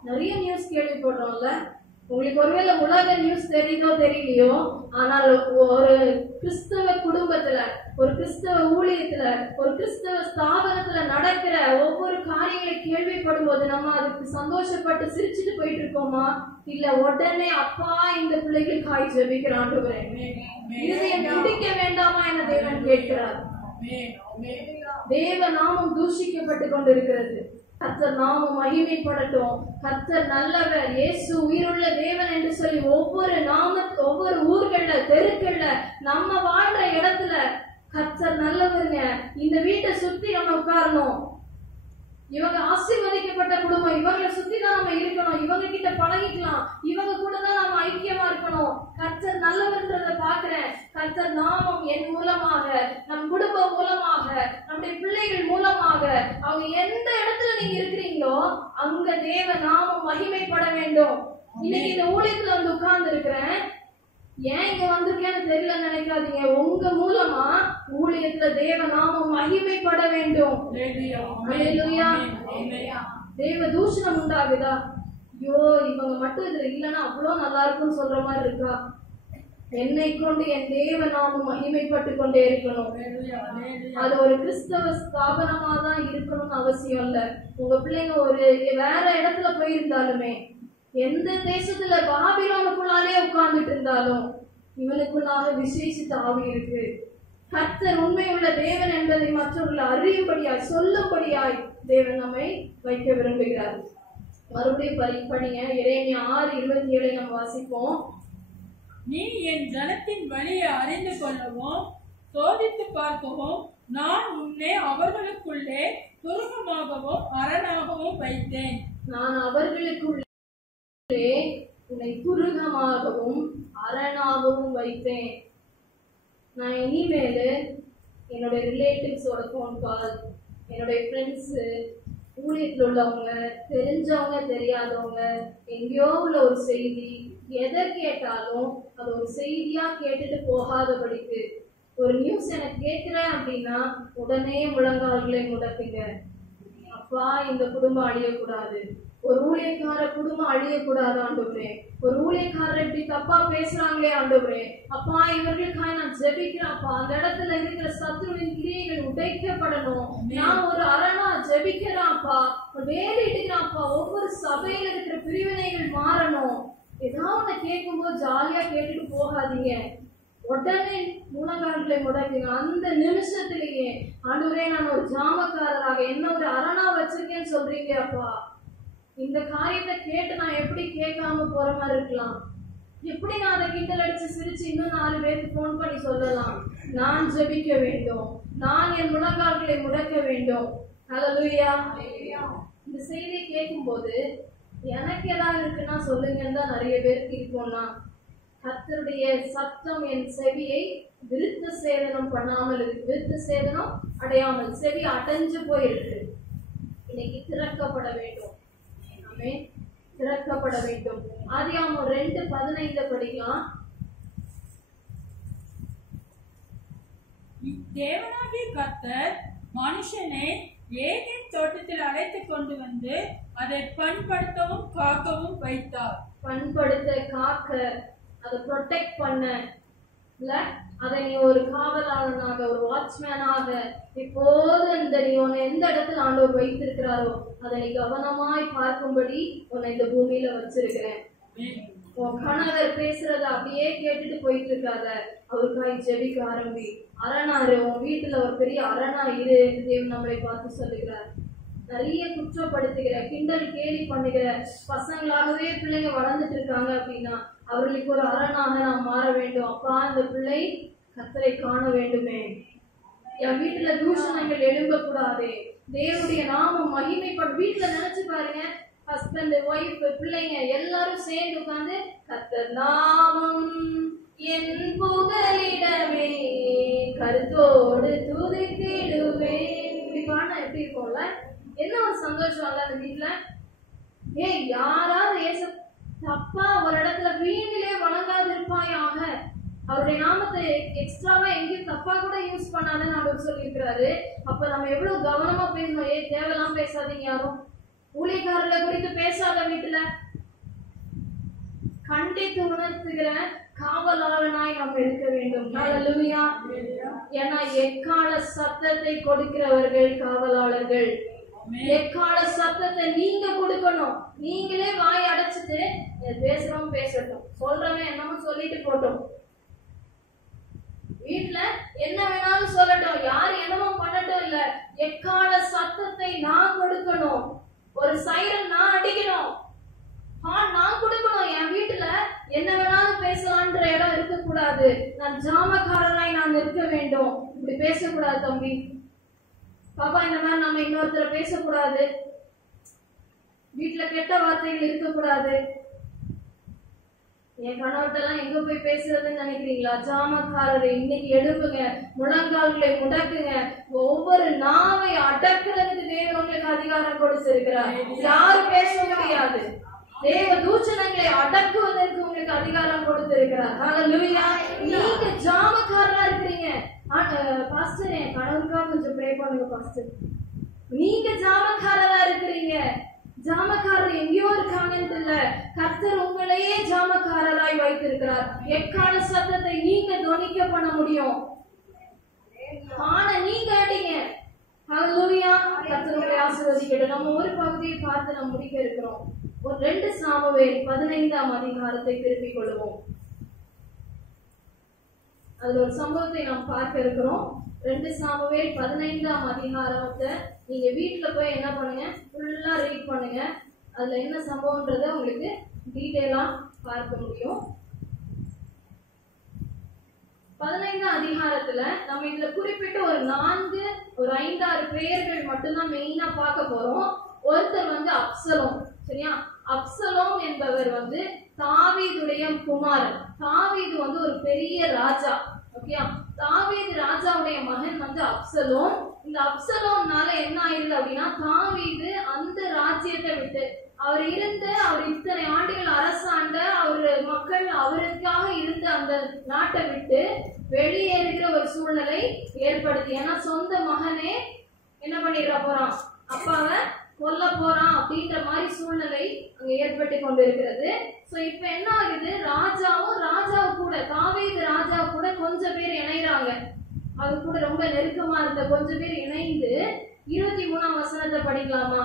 நிறைய நியூஸ் கேள்விப்படுறோம்ல. உங்களுக்கு ஒருவேளை உலக நியூஸ் தெரியுதோ தெரியலையோ, ஆனால் ஒரு கிறிஸ்தவ குடும்பத்துல, ஒரு கிறிஸ்தவ ஊழியத்துல, ஒரு கிறிஸ்தவ ஸ்தாபனத்துல நடக்கிற ஒவ்வொரு காரியங்களை கேள்விப்படும் போது நம்ம அதுக்கு சந்தோஷப்பட்டு சிரிச்சுட்டு போயிட்டு இருக்கோமா? இல்ல உடனே அப்பா இந்த பிள்ளைகளுக்காய் ஜெபிக்கிற ஆண்டவரே, இதயம் துடிக்க வேண்டாமா என தேவன் கேட்கிறார். தேவ நாமம் தூஷிக்கப்பட்டு கொண்டிருக்கிறது. கர்த்தர் நாமம் மகிமைப்படட்டும். கர்த்தர் நல்லவர், இயேசு உயிருள்ள தேவன் என்று சொல்லி ஒவ்வொரு ஊர்கள்ல, தெருக்கள்ல, நம்ம வாழ்ற இடத்துல கர்த்தர் நல்லவருங்க. இந்த வீட்டை சுத்தி நம்ம உட்காரணும். இவங்க ஆசீர்வதிக்கப்பட்ட குடும்பம், இவங்களை சுத்தி தான் நம்ம இருக்கணும், இவங்க கிட்ட பழகிக்கலாம், இவங்க கூட தான் நம்ம ஐக்கியமா இருக்கணும். கர்த்தர் நல்லவர்ன்றத பாக்குறேன். கர்த்தர் நாமம் என் மூலமாக, நம் குடும்பம் மூலமாக, நம்முடைய பிள்ளைகள் மூலமாக, அவங்க எந்த இடத்துல நீங்க இருக்கிறீங்களோ அங்க தேவ நாமம் மகிமைப்பட வேண்டும். இன்னைக்கு இந்த ஊழியத்துல வந்து உட்கார்ந்து இருக்கிறேன், ஏன் இங்க வந்திருக்கேன்னு தெரியல நினைக்காதீங்க. உங்க மூலமா ஊழியத்துல தேவ நாமம் மகிமைப்பட வேண்டும். தேவ தூஷணம் உண்டாகுதா? ஐயோ இவங்க மட்டும் இதுல இல்லைன்னா அவ்வளவு நல்லா இருக்கும்னு சொல்ற மாதிரி இருக்கா? என்னை கொண்டு என் தேவ நாமம் மகிமைப்பட்டு கொண்டே இருக்கணும். அது ஒரு கிறிஸ்தவ ஸ்தாபனமா தான் இருக்கணும்னு அவசியம் இல்ல. உங்க பிள்ளைங்க ஒரு வேற இடத்துல போயிருந்தாலுமே, எந்த தேசத்துல பாபிலோனுக்குள்ளாலே உட்கார்ந்துட்டு இருந்தாலும் இவனுக்குள்ளாக விசேஷித்த ஆவி இருக்கு. கர்த்தர் உண்மையுள்ள தேவன் என்பதை மற்றவர்கள் அறியும்படியாய் சொல்லும்படியாய் தேவன் நம்மை வைக்க விரும்புகிறார். மறுபடியும் படிங்க. எரேமியா 6:27 நம்ம வாசிப்போம். நீ என் ஜனத்தின் வழியை அறிந்து கொள்ளவும் சோதித்து பார்க்கவும் நான் உன்னை அவர்களுக்குள்ளே துருகமாகவும் அரணாகவும் வைத்தேன். நான் அவர்களுக்குள்ளே உன்னை துருகமாகவும் அரணாகவும் வைத்தேன். நான் இனிமேல் என்னுடைய ரிலேட்டிவ்ஸோட ஃபோன் கால், என்னுடைய ஃப்ரெண்ட்ஸு, ஊழியத்தில் உள்ளவங்க, தெரிஞ்சவங்க தெரியாதவங்க, எங்கேயோ உள்ள ஒரு செய்தி, எதை கேட்டாலும் அது ஒரு செய்தியா கேட்டுட்டு போகாதபடிக்கு, ஒரு நியூஸ் எனக்கு கேட்கிறேன் அப்படின்னா உடனே முழங்கால்களை முடக்குங்க. அப்பா, இந்த குடும்பம் அழியக்கூடாது, ஒரு ஊழியக்கார குடும்பம் அழியக்கூடாது ஆண்டவரே, ஒரு ஊழியக்காரர் இப்படி தப்பா பேசுறாங்களே ஆண்டவரே, அப்பா இவர்களுக்காக நான் ஜெபிக்கிறேன். அப்பா, அந்த இடத்துல இருக்கிற சத்துருவின் கிரியைகள் உடைக்கப்படணும். நான் ஒரு அரணா ஜெபிக்கிறேன் அப்பா, வேலையிட்டுக்கிறேன் அப்பா, ஒவ்வொரு சபையில இருக்கிற பிரிவினைகள் மாறணும். ஏதாவது கேட்கும் போது ஜாலியா கேட்டுட்டு போகாதீங்க, உடனே முழங்கால்களை முடக்குங்க. அந்த நிமிஷத்திலேயே ஆண்டவரே, நான் ஒரு ஜாமக்காரராக என்ன ஒரு அரணா வச்சிருக்கேன்னு சொல்றீங்க அப்பா, இந்த காரியத்தை கேட்டு நான் எப்படி கேட்காம போற மாதிரி இருக்கலாம்? எப்படி நான் அதை கிண்டல் அடிச்சு சிரிச்சு இன்னும் 4 பேருக்கு போன் பண்ணி சொல்லலாம்? நான் ஜெபிக்க வேண்டும், நான் என் முழங்கால்களை முடக்க வேண்டும். ஹல்லேலூயா. இந்த செய்தியை கேட்கும் போது எனக்கு ஏதாவது இருக்குன்னா சொல்லுங்கன்னு தான் நிறைய பேருக்கு இருக்கும்னா, கர்த்தருடைய சத்தம் என் செவியை விருத்த சேதனம் பண்ணாமல் இருக்கு, விருத்த சேதனம் அடையாமல், செவி அடைஞ்சு போயிருக்கு. இன்னைக்கு திறக்கப்பட வேண்டும், திறக்கப்பட வேண்டும். ஆதியாகமம் 2:15 படிக்கலாம். தேவனாகிய கர்த்தர் மனுஷனை ஏதேன் தோட்டத்தில் அழைத்துக் கொண்டு வந்து அதை பண்படுத்தவும் காக்கவும் வைத்தார். பண்படுத்த, காக்க, அதை ப்ரொடெக்ட் பண்ண, அதை நீ ஒரு காவலாளனாக, ஒரு வாட்ச்மேனாக, இப்போது நீ உன்னை எந்த இடத்துல ஆண்டவர் வைத்திருக்கிறாரோ அதை நீ கவனமாய் பார்க்கும்படி உன்னை இந்த பூமியில வச்சிருக்கிறேன். உன் கணவர் பேசுறத அப்படியே கேட்டுட்டு போயிட்டு இருக்காத, அவருக்காய் ஜெபிக்க ஆரம்பி. அரணாரு, உன் வீட்டுல ஒரு பெரிய அரணா இரு என்று தேவன் நம்மளை பார்த்து சொல்லுகிறார். நிறைய குற்றப்படுத்துகிற, கிண்டல் கேலி பண்ணுகிற பசங்களாகவே பிள்ளைங்க வளர்ந்துட்டு இருக்காங்க அப்படின்னா அவர்களுக்கு ஒரு அரணாக நாம் மாற வேண்டும். அப்பா, அந்த பிள்ளை கர்த்தரை காண வேண்டுமே, என் வீட்டுல தூஷணங்கள் எழும்பக்கூடாது, தேவனுடைய நாமம் மகிமைப்படும். வீட்டுல நினைச்சு பாருங்க, ஹஸ்பண்ட், ஒய்ஃப், பிள்ளைங்க எல்லாரும் சேர்ந்து உட்கார்ந்து கர்த்தர் நாமம் என் புகலிடமே கருத்தோடு துதித்திடுவே, இப்படி பாடினா எப்படி இருக்கும்ல? என்ன ஒரு சந்தோஷம் அல்ல அந்த வீட்டுல. யாராவது ஏச தப்பா ஒரு இடத்துல வீட்டிலே வணங்காது இருப்பாயாக, அவருடைய நாமத்தை எக்ஸ்ட்ராவா எங்கேயும் தப்பா கூட யூஸ் பண்ணாதுன்னு அவர் சொல்லியிருக்கிறாரு. அப்ப நம்ம எவ்வளவு கவனமா பேசணும். தேவையெல்லாம் பேசாதீங்க, யாரும் ஊழியக்காரர்களை குறித்து பேசாத, வீட்டுல கண்டித்து உணர்த்துகிற காவலாளனாய் நாம் இருக்க வேண்டும். ஹல்லேலூயா. ஏன்னா எக்கால சத்தத்தை கொடுக்கிறவர்கள் காவலாளர்கள். எக்கால சத்தத்தை நீங்க கொடுக்கணும். நீங்களே வாய் அடைச்சிட்டு பேசுறோம் பேசட்டும், சொல்றவன் என்னமோ சொல்லிட்டு போட்டோம், வீட்டுல என்ன வேணாலும் சொல்லட்டும், யாரு என்னமோ பண்ணட்டும், இல்ல எக்கால சத்தத்தை நான் கொடுக்கணும். ஒரு சைரன் நான் அடிக்கணும், நான் கொடுக்கணும். என் வீட்டுல என்ன வேணாலும் பேசலான்ற இடம் இருக்கக்கூடாது. நான் ஜாமக்காரராய் நான் இருக்க வேண்டும். இப்படி பேசக்கூடாது தம்பி, பாப்பா, இந்த மாதிரி நம்ம இன்னொருத்தர பேசக்கூடாது. வீட்டுல கெட்ட வார்த்தைகள் இருக்கக்கூடாது. என் கணவர்கிட்டலாம் எங்க போய் பேசுறதுன்னு நினைக்கிறீங்களா? ஜாமக்காரரை இன்னைக்கு எழுப்புங்க, முழங்கால்களை முடக்குங்க. ஒவ்வொரு நாவை அடக்குறதுக்கு தேவன் உங்களுக்கு அதிகாரம் கொடுத்திருக்கிறார். யாரும் பேச முடியாது. தேவ தூஷணங்களை அடக்குவதற்கு உங்களுக்கு அதிகாரம் கொடுத்திருக்கிறார். ஹல்லேலூயா. நீங்க ஜாமக்காரரா இருக்கிறீங்க. பாஸ்டர், என் கணவருக்காக கொஞ்சம் ப்ரே பண்ணுங்க பாஸ்டர். நீங்க ஜாமக்காரரா இருக்கிறீங்க. ஜாமக்காரர் எங்கேயோ இருக்காங்கன்னு இல்ல, கர்த்தர் உங்களையே ஜாமக்காரராய் வைத்திருக்கிறார். எக்கால சத்தத்தை நீங்க துணிக்க பண்ண முடியும். ஆனா நீங்க அடிங்க. ஹல்லேலூயா. கர்த்தர் உங்களை ஆசீர்வதிக்கட்டும். நம்ம ஒரு பகுதியை பார்த்து நம்ம முடிக்க இருக்கிறோம். ஒரு 2 சாமுவேல் 15ஆம் அதிகாரத்தை திருப்பிக் கொள்வோம். அதுல ஒரு சம்பவத்தை நாம் பார்க்க இருக்கிறோம். 2 சாமுவேல் 15ஆம் அதிகாரத்தை நீங்க வீட்டுல போய் என்ன பண்ணுங்க, ஃபுல்லா ரீட் பண்ணுங்க. அதுல என்ன சம்பவம்ன்றத உங்களுக்கு டீடைலா பார்க்க முடியும். 15ஆம் அதிகாரத்துல நம்ம இதுல குறிப்பிட்ட ஒரு 5-6 பெயர்கள் மட்டும்தான் மெயினா பார்க்க போறோம். ஒருத்தர் வந்து அப்சலோம். சரியா? அப்சலோம் என்பவர் வந்து தாவீதுடைய குமாரன். தாவீது வந்து ஒரு பெரிய ராஜா. ஓகே, தாவீது ராஜாவுடைய மகன் வந்து அப்சலோம். இந்த அப்சலோம்னால என்ன ஆயிருது அப்படின்னா, தாவீது அந்த ராஜ்யத்தை விட்டு அவர் இத்தனை ஆண்டுகள் அரசாண்ட அவரு மக்கள் அவருக்காக இருந்த அந்த நாட்டை விட்டு வெளியேறுகிற ஒரு சூழ்நிலை ஏற்படுது. ஏன்னா சொந்த மகனே என்ன பண்ணிட போறான், அப்பாவை கொல்ல போறான் அப்படின்ற மாதிரி சூழ்நிலை அங்க ஏற்பட்டு கொண்டு இருக்கிறது. சோ இப்ப என்ன ஆகுது, ராஜாவு கூட தாவீது ராஜாவு கூட கொஞ்சம் பேர் இணைகிறாங்க. அது கூட ரொம்ப நெருக்கமா இருந்த கொஞ்சம் பேர் இணைந்து 23ஆம் வசனத்தை படிக்கலாமா?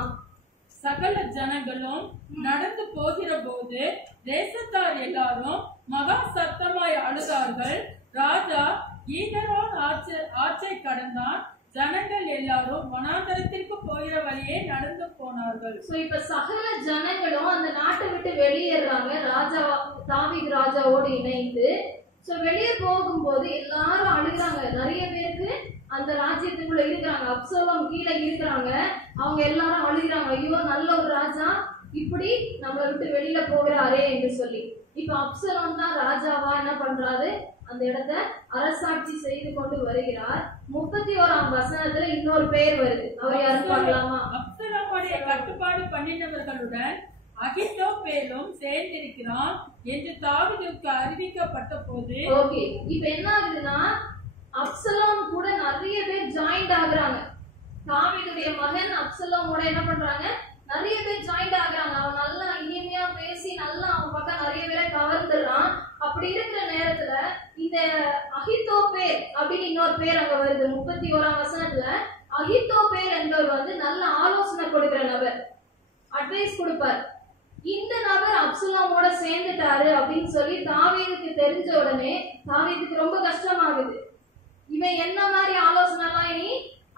சகல ஜனங்களும் நடந்து போகிற போது தேசத்தார் எல்லாரும் மகா சத்தமாய் அழுதார்கள். ராஜா ஈதரோன் ஆற்றை கடந்தான். ஜனங்கள் எல்லாரும் வனாந்தரத்திற்கு போகிற வழியே நடந்து போனார்கள். சோ இப்ப சகல ஜனங்களும் அந்த நாட்டை விட்டு வெளியேறாங்க, தாவீது ராஜாவோடு இணைந்து. சோ வெளியே போகும்போது எல்லாரும் அழுகிறாங்க. நிறைய பேருக்கு அந்த ராஜ்யத்துக்குள்ள இருக்கிறாங்க, அப்சலோம் கீழே இருக்கிறாங்க, அவங்க எல்லாரும் அழுகிறாங்க. ஐயோ, நல்ல ஒரு ராஜா இப்படி நம்மளை விட்டு வெளியில போகிறாரே என்று சொல்லி. இப்ப அப்சலோம் தான் ராஜாவா என்ன பண்றாரு, அந்த இடத்த அரசாட்சி செய்து கொண்டு வருகிறார். 31ஆம் வசனத்துல இன்னொரு பெயர் வருது. அவர் யாரு பார்க்கலாமா? அப்சலோமுடைய கட்டுப்பாடு பண்ணினவர்களுடன் அகித்தோப்பேலும் சேர்ந்திருக்கிறான் என்று தாவீதுக்கு அறிவிக்கப்பட்ட போது, ஓகே, இப்ப என்ன ஆகுதுன்னா, அப்சலோம் கூட நிறைய பேர் ஜாயிண்ட் ஆகுறாங்க. தாவீதுடைய மகன் அப்சலோமோட என்ன பண்றாங்க, நிறைய பேர் ஜாயிண்ட் ஆகுறாங்க. அவன் நல்லா இனிமையா பேசி நல்லா அவன் பக்கம் நிறைய பேரை கவர்ந்துடுறான். அப்படி இருக்கிற நேரத்துல இந்த அகித்தோப்பேல் அப்படின்னு இன்னொரு பேர் அங்க வருது. 31ஆம் வசனத்துல அகித்தோப்பேல் என்பவர் வந்து நல்ல ஆலோசனை கொடுக்கிற நபர், அட்வைஸ் கொடுப்பார். இந்த நபர் அப்சலோமோட சேர்ந்துட்டாரு அப்படின்னு சொல்லி தாவீதுக்கு தெரிஞ்ச உடனே தாவீதுக்கு ரொம்ப கஷ்டமாகுது. இவன் என்ன மாதிரி ஆலோசனை எல்லாம் இனி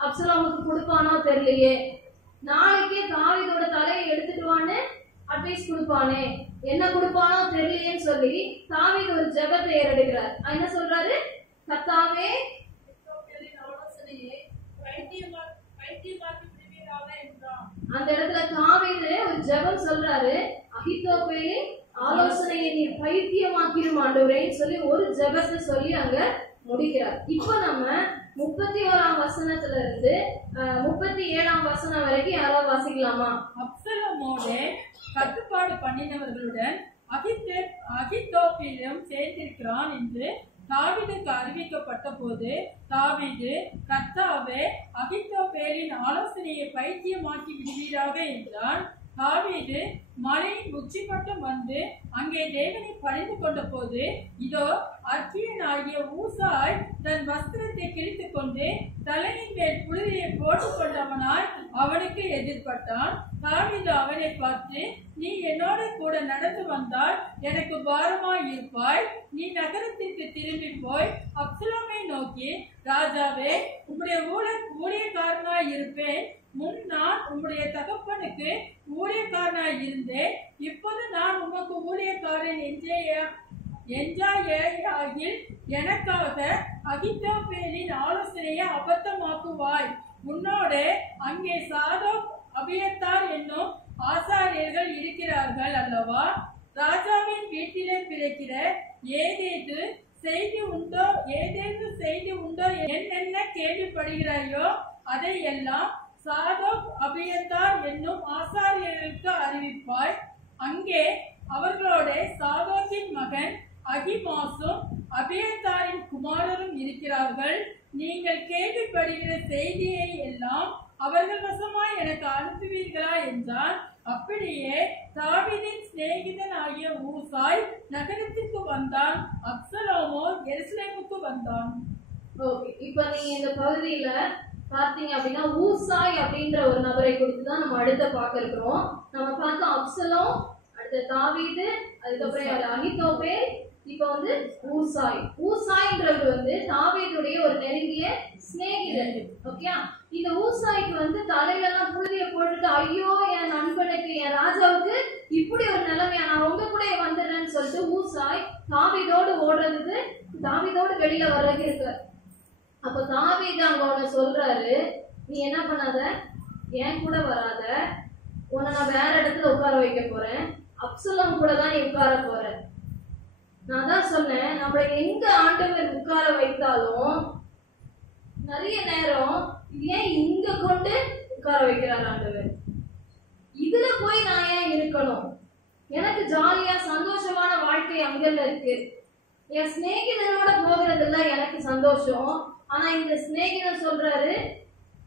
அப்சலோமுக்கு கொடுப்பானோ தெரியலையே, நாளைக்கே தாவீதோட தலையை எடுத்துட்டுவான்னு அட்வைஸ் கொடுப்பானே, என்ன கொடுப்பானோ தெரியலையேன்னு சொல்லி தாவீது ஒரு ஜெபத்தை ஏறெடுக்கிறார். என்ன சொல்றாரு, கர்த்தாவே ஆலோசனையை அந்த இடத்துல தாவீது ஒரு ஜெபம் சொல்றாரு, அகித்தோப்பேலின் ஆலோசனையை நீ பைத்தியமாக்கிடும் ஆண்டவரேன்னு சொல்லி ஒரு ஜெபத்தை சொல்லி அங்க முடிக்கிறார். இப்ப நம்ம 31ஆம் வசனத்துல இருந்து 37ஆம் வசனம் வரைக்கும் யாராவது வாசிக்கலாமா? அப்சலோமோடு கட்டுப்பாடு பண்ணினவர்களுடன் அகித்தோப்பேலும் சேர்ந்திருக்கிறான் என்று தாவீதுக்கு அறிவிக்கப்பட்ட போது தாவீது, கர்த்தாவே அகித்தோப்பேலின் ஆலோசனையை பைத்தியமாக்கி விடுவீராக என்றான். தாவீது மலையின் உச்சி மட்டும் வந்து அங்கே தேவனை பணிந்து கொண்ட போது, இதோ அர்க்கியனாகிய ஊசாய் தன் வஸ்திரத்தை கிழித்து கொண்டு தலையின் மேல் புழுதியை போட்டுக் கொண்டவனாய் அவனுக்கு எதிர்பட்டான். தாவீது அவனை பார்த்து, நீ என்னோட கூட நடந்து வந்தால் எனக்கு பாரமாய் இருப்பாய். நீ நகரத்திற்கு திரும்பி போய் அப்சலோமை நோக்கி, ராஜாவே, உம்முடைய ஊழியக்காரனாய் இருப்பேன். முன் நான் உம்முடைய தகப்பனுக்கு ஊழியக்காரனாய் இருந்தேன். இப்போது நான் உமக்கு ஊழியக்காரன் என்றாயில் எனக்காக அகித்தோப்பேலின் ஆலோசனையை அபத்தமாக்குவாய். உன்னோட அங்கே சாதோக் அபியத்தார் என்னும் ஆசாரியர்கள் இருக்கிறார்கள் அல்லவா? ராஜாவின் வீட்டிலே பிறக்கிற ஏதேது செய்தி உண்டோ என்னென்ன கேள்விப்படுகிறாயோ அதை எல்லாம் சாதோக் அபியத்தார் என்னும் ஆசாரியர்களுக்கு அறிவிப்பாய். அங்கே அவர்களோட சாதோக்கின் மகன் அகிமாசும் அபியத்தாரின் குமாரரும் இருக்கிறார்கள். நீங்கள் கேள்விப்படுகிற செய்தியை எல்லாம் அவர்கள் வசமாய் எனக்கு அனுப்புவீர்களா என்றான். அப்படியே தாவீதின் சிநேகிதன் ஆகிய ஊசாய் நகரத்திற்கு வந்தான். அப்சலோமோ எருசலேமுக்கு வந்தான். ஓகே, இப்ப நீங்க இந்த பகுதியில பார்த்தீங்க அப்படின்னா ஊசாய் அப்படின்ற ஒரு நபரை குறித்து தான் நம்ம அடுத்த பார்க்க இருக்கிறோம். நம்ம பார்த்தோம் அப்சலோம் அடுத்து தாவீது, அதுக்கப்புறம் யாரு? அகித்தோப்பேல், இப்ப வந்து ஊசாய். ஊசாய்ன்றவர் வந்து தாவீதுடைய ஒரு நெருங்கிய சிநேகிதர். ஓகே, இந்த ஊசாய்க்கு வந்து தலையில எல்லாம் புழுதிய போட்டுட்டு, ஐயோ என் நண்பனுக்கு, என் ராஜாவுக்கு இப்படி ஒரு நிலைமையா, நான் உங்க கூட வந்துடுறேன்னு சொல்லிட்டு ஊசாய் தாவீதோடு ஓடுறதுக்கு, தாவீதோடு வெளியில வர்றதுக்கு இருக்கு. அப்ப தாவீது அங்க ஒண்ணு சொல்றாரு, நீ என்ன பண்ணாத, என் கூட வராத, உன்னை நான் வேற இடத்துல உட்கார வைக்க போறேன், அப்சலோம் கூட தான் நீ உட்கார போற. நான் தான் சொன்னேன், நம்மளை எங்க ஆண்டவர் உட்கார வைத்தாலும் நிறைய நேரம் ஏன் இங்க கொண்டு உட்கார வைக்கிறார் ஆண்டவர்? இதுல போய் நான் ஏன் இருக்கணும்? எனக்கு ஜாலியா சந்தோஷமான வாழ்க்கை அங்கல இருக்கு. என் சிநேகிதனோட போகிறதுல எனக்கு சந்தோஷம். ஆனா இந்த சிநேகிதர் சொல்றாரு,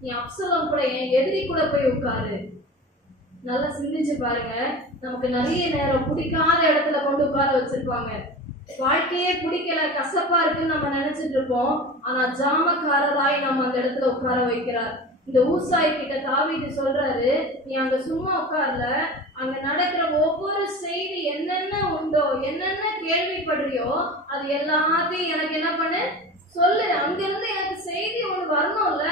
நீ அப்சலோம் கூட, என் எதிரி கூட போய் உட்காரு. நல்லா சிந்திச்சு பாருங்க. நமக்கு நிறைய நேரம் பிடிக்காத இடத்துல கொண்டு உட்கார வச்சிருப்பாங்க. வாழ்க்கையே பிடிக்கல, கசப்பா இருக்குன்னு நம்ம நினைச்சிட்டு இருப்போம். ஆனா ஜாமக்காரராய் நம்ம அந்த இடத்துல உட்கார வைக்கிறார். இந்த ஊசாய் கிட்ட தாவீது சொல்றாரு, நீ அங்க சும்மா உட்கார்ல, அங்க நடக்கிற ஒவ்வொரு செய்தி என்னென்ன உண்டோ, என்னென்ன கேள்விப்படுறியோ அது எல்லாத்தையும் எனக்கு என்ன பண்ணு, சொல்லு. அங்க இருந்து எனக்கு செய்தி ஒண்ணு வரணும்ல.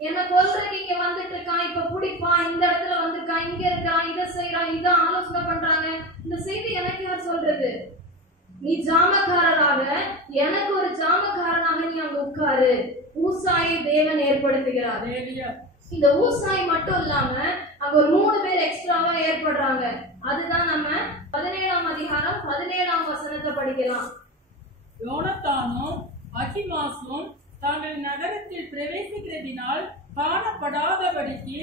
என்ன கொல்றதுக்கு இங்க வந்துட்டு இருக்கான், இப்ப பிடிப்பான், இந்த இடத்துல வந்திருக்கான், இங்க இருக்கான், இதை செய்யறான், இதை ஆலோசனை பண்றாங்க, இந்த செய்தி எனக்கு யார் சொல்றது? நீ ஜாமக்காரராக, எனக்கு ஒரு ஜாமக்காரனாக நீ அங்க உட்காரு. ஊசாயை தேவன் ஏற்படுத்துகிறார். இந்த ஊசாய் மட்டும் இல்லாம அங்க ஒரு 3 பேர் எக்ஸ்ட்ராவா ஏற்படுறாங்க. அதுதான் நம்ம 17ஆம் அதிகாரம் 17ஆம் வசனத்தை படிக்கலாம். யோனத்தானும் அகிமாசும் தாங்கள் நகரத்தில் பிரவேசிக்கிறதினால் காணப்படாதபடிக்கு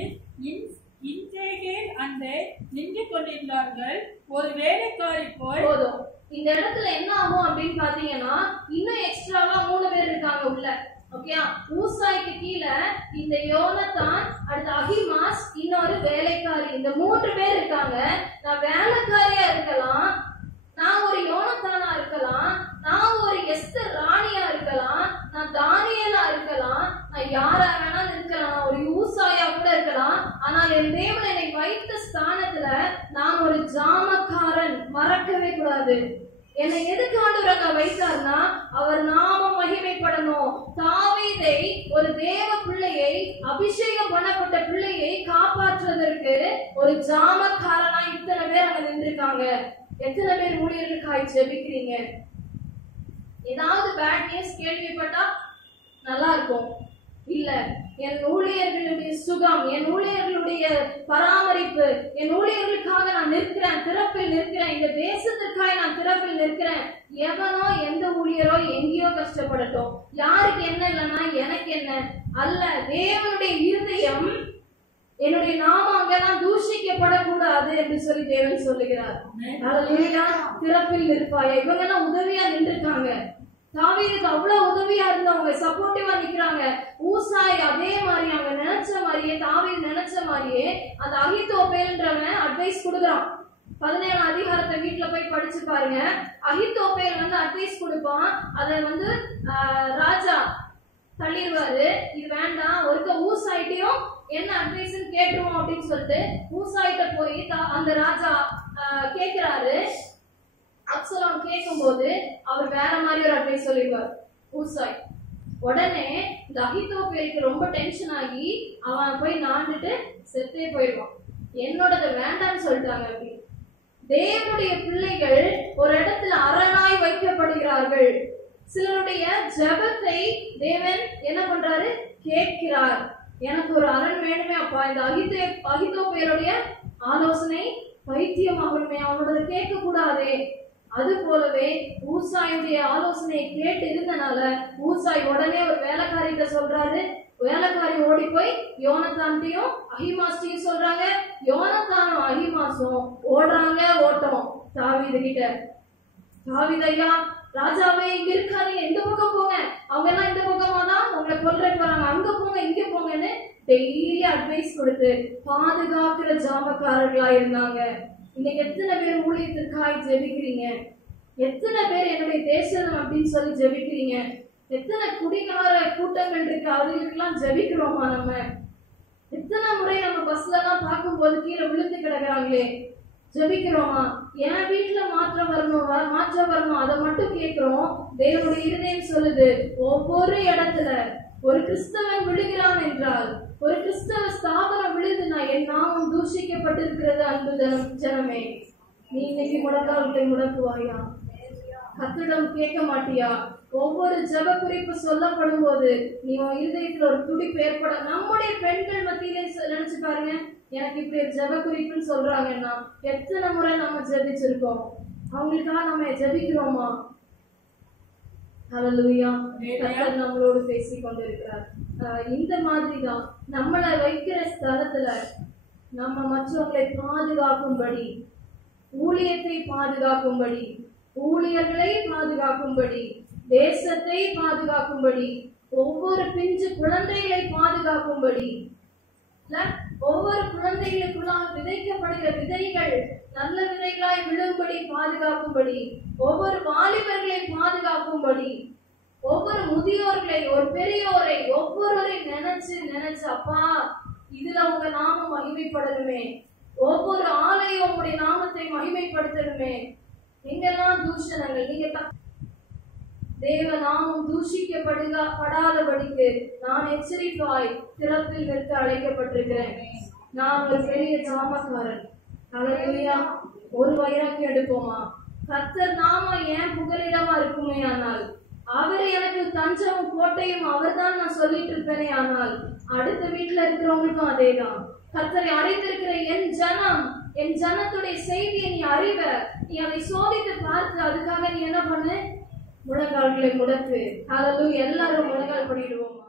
இன்றைகேல் அண்டை நின்று கொண்டிருந்தார்கள். ஒரு வேலைக்காரி போய், போதும். இந்த இடத்துல என்ன ஆகும் அப்படின்னு பாத்தீங்கன்னா, இன்னும் எக்ஸ்ட்ராவா 3 பேர் இருக்காங்க உள்ள. ஓகே, ஊசாய்க்கு கீழே இந்த யோனத்தான், அடுத்து அகிமாஸ், இன்னொரு வேலைக்காரி, இந்த 3 பேர் இருக்காங்க. நான் வேலைக்காரியா இருக்கலாம், நான் ஒரு யோனத்தானா இருக்கலாம், நான் ஒரு எஸ்தர் ராணியா இருக்கலாம், நான் தானியேலா இருக்கலாம், நான் யாரா வேணாலும் இருக்கலாம், நான் ஒரு ஊசாயா கூட இருக்கலாம். ஆனால் என் தேவன் என்னை வைத்த ஸ்தானத்துல நான் ஒரு ஜாமக்காரன், மறக்கவே கூடாது. என்னை எதுக்கு ஆண்டவர் அங்க வைத்தார்னா, அவர் நாமம் மகிமைப்படணும். தாவீதை, ஒரு தேவ பிள்ளையை, அபிஷேகம் பண்ணப்பட்ட பிள்ளையை காப்பாற்றுவதற்கு ஒரு ஜாமக்காரனா இத்தனை பேர் அங்க நின்றுருக்காங்க. எத்தனை பேர் ஊழியர்களுக்காய் ஜெபிக்கிறீங்க? ஏதாவது பேட் நியூஸ் கேள்விப்பட்டா நல்லா இருக்கும் இல்ல, என் ஊழியர்களுடைய சுகம், என் ஊழியர்களுடைய பராமரிப்பு, என் ஊழியர்களுக்காக நான் நிற்கிறேன், திறப்பில் நிற்கிறேன், இந்த தேசத்திற்காக நான் திறப்பில் நிற்கிறேன். எவனோ எந்த ஊழியரோ எங்கேயோ கஷ்டப்படட்டும், யாருக்கு என்ன இல்லைன்னா எனக்கு என்ன அல்ல. தேவனுடைய இருதயம், என்னுடைய நாமம் அங்கெல்லாம் தூஷிக்கப்படக்கூடாது என்று சொல்லி தேவன் சொல்லுகிறார். திறப்பில் நிற்பாய. இவங்க எல்லாம் உதவியா நின்றுருக்காங்க. தாவீதுக்கு அவ்வளவு உதவியா இருந்தவங்க, சப்போர்ட்டிவா நிக்கிறாங்க. ஊசாய் அதே மாதிரி அங்க நினைச்ச மாதிரியே, தாவீது நினைச்ச மாதிரியே அந்த அகித்தோப்பேல்ன்றவன் அட்வைஸ் கொடுக்குறான். 17ஆம் அதிகாரத்தை வீட்டுல போய் படிச்சு பாருங்க. அகித்தோப்பேல் வந்து அட்வைஸ் கொடுப்பான். அதை வந்து ராஜா தள்ளிடுவாரு, இது வேண்டாம், ஒருக்க ஊசாயிட்டையும் என்ன அட்வைஸ் கேட்டுருவோம் அப்படின்னு சொல்லிட்டு ஊசாயிட்ட போய் அந்த ராஜா கேட்கிறாரு. அப்சலோம் கேட்கும் போது அவர் வேற மாதிரி ஒரு அட்வைஸ் சொல்லிடுவார் ஊசாய். உடனே இந்த அகித்தோப்பேலுக்கு ரொம்ப டென்ஷன் ஆகி அவன் போய் நாண்டுட்டு செத்தே போயிடுவான். என்னோடத வேண்டான்னு சொல்லிட்டாங்க அப்படி. தேவனுடைய பிள்ளைகள் ஒரு இடத்துல அரணாய் வைக்கப்படுகிறார்கள். சிலருடைய ஜெபத்தை தேவன் என்ன பண்றாரு, கேட்கிறார். எனக்கு ஒரு அரண் வேணுமே அப்பா, இந்த அகித்தோப்பேலுடைய ஆலோசனை பைத்தியமாகணுமே, அவனோட கேட்க கூடாதே. அது போலவே ஊசாயுடைய ஆலோசனையை கேட்டு இருந்தனால ஊசாய் உடனே ஒரு வேலைக்காரிட்ட சொல்றாரு. வேலைக்காரி ஓடி போய் யோனத்தான்ட்டையும் அகிமாஸ்டையும் சொல்றாங்க. யோனத்தானும் அகிமாசும் ஓடுறாங்க ஓட்டம் தாவீது கிட்ட. தாவீதையா, ராஜாவே இங்க இருக்காதீங்க, இந்த பக்கம் போங்க, அவங்க எல்லாம் இந்த பக்கமா தான் உங்களை கொல்ற போறாங்க, அங்க போங்க இங்க போங்கன்னு டெய்லி அட்வைஸ் கொடுத்து பாதுகாக்கிற ஜாமக்காரர்களா இருந்தாங்க. இன்னைக்கு எத்தனை பேர் ஊழியத்திற்காய் ஜெபிக்கிறீங்க? எத்தனை பேர் என்னுடைய தேசம் அப்படின்னு சொல்லி ஜெபிக்கிறீங்க? எத்தனை குடிகார கூட்டங்கள் இருக்கு, அவர்களுக்கெல்லாம் ஜெபிக்கிறோமா? நம்ம எத்தனை முறை நம்ம பஸ்ல எல்லாம் பார்க்கும் போது கீழே விழுந்து கிடக்குறாங்களே, ஜெபிக்கிறோமா? என் வீட்டுல மாற்றம் வரணும் அதை மட்டும் கேட்கிறோம். தேவனுடைய இருதயம் சொல்லுது, ஒவ்வொரு இடத்துல ஒரு கிறிஸ்தவன் விழுகிறான் என்றால், ஒரு கிறிஸ்தவ ஸ்தாபனம் விழுதுன்னா என் நாமம் தூஷிக்கப்பட்டிருக்கிறது. அன்பு ஜனமே, நீ இன்னைக்கு முடக்கால்களை முடக்குவாயா? கர்த்தரிடம் கேட்க மாட்டியா? ஒவ்வொரு ஜெப குறிப்பு சொல்லப்படும் போது நீ இருதயத்துல ஒரு துடிப்பு ஏற்பட. நம்முடைய பெண்கள் மத்தியிலே நினைச்சு பாருங்க, எனக்கு இப்படி ஒரு ஜெப குறிப்புன்னு சொல்றாங்கன்னா எத்தனை முறை நம்ம ஜெபிச்சிருக்கோம்? அவங்களுக்காக நம்ம ஜெபிக்கிறோமா? ஹல்லேலூயா. கர்த்தர் நம்மளோடு பேசிக் கொண்டிருக்கிறார். இந்த மாதிரி தான் நம்மளை வைக்கிற ஸ்தலத்துல நம்ம மற்றவங்களை பாதுகாக்கும்படி, ஊழியத்தை பாதுகாக்கும்படி, ஊழியர்களை பாதுகாக்கும்படி, தேசத்தை பாதுகாக்கும்படி, ஒவ்வொரு பிஞ்சு குழந்தைகளை பாதுகாக்கும்படி, ஒவ்வொரு குழந்தைகளுக்குள்ளாக விதைக்கப்படுகிற விதைகள் நல்ல விதைகளாய் விழும்படி பாதுகாக்கும்படி, ஒவ்வொரு வாலிபர்களை பாதுகாக்கும்படி, ஒவ்வொரு முதியோர்களை, ஒரு பெரியோரை, ஒவ்வொருவரை நினைச்சு அப்பா இதுல உங்க நாமம் மகிமைப்படணுமே, ஒவ்வொரு ஆலயம் உங்களுடைய நாமத்தை மகிமைப்படுத்தணுமே. எங்கெல்லாம் தூஷணங்கள், நீங்க தேவ நாமம் தூஷிக்கப்படாதபடிக்கு நான் எச்சரிப்பாய் திறப்பில் நிற்க அழைக்கப்பட்டிருக்கிறேன். நான் ஒரு பெரிய ஜாமக்காரன். ஹல்லேலூயா. ஒரு வைராக்கியம் எடுப்போமா? கர்த்தர் நாம ஏன் புகலிடமா இருக்குமே ஆனால், அவர் எனக்கு தஞ்சமும் கோட்டையும் அவர் தான் நான் சொல்லிட்டு இருப்பேனே ஆனால், அடுத்த வீட்டுல இருக்கிறவங்களுக்கும் அதேதான். கர்த்தரை அறிந்திருக்கிற என் ஜனத்துடைய செய்தியை நீ அறிவ, நீ அதை சோதித்து பார்த்து அதுக்காக நீ என்ன பண்ணு? முழங்கால்களை முடக்கு. ஹல்லேலூயா. எல்லாரும் முழங்கால் பண்ணிடுவோமா?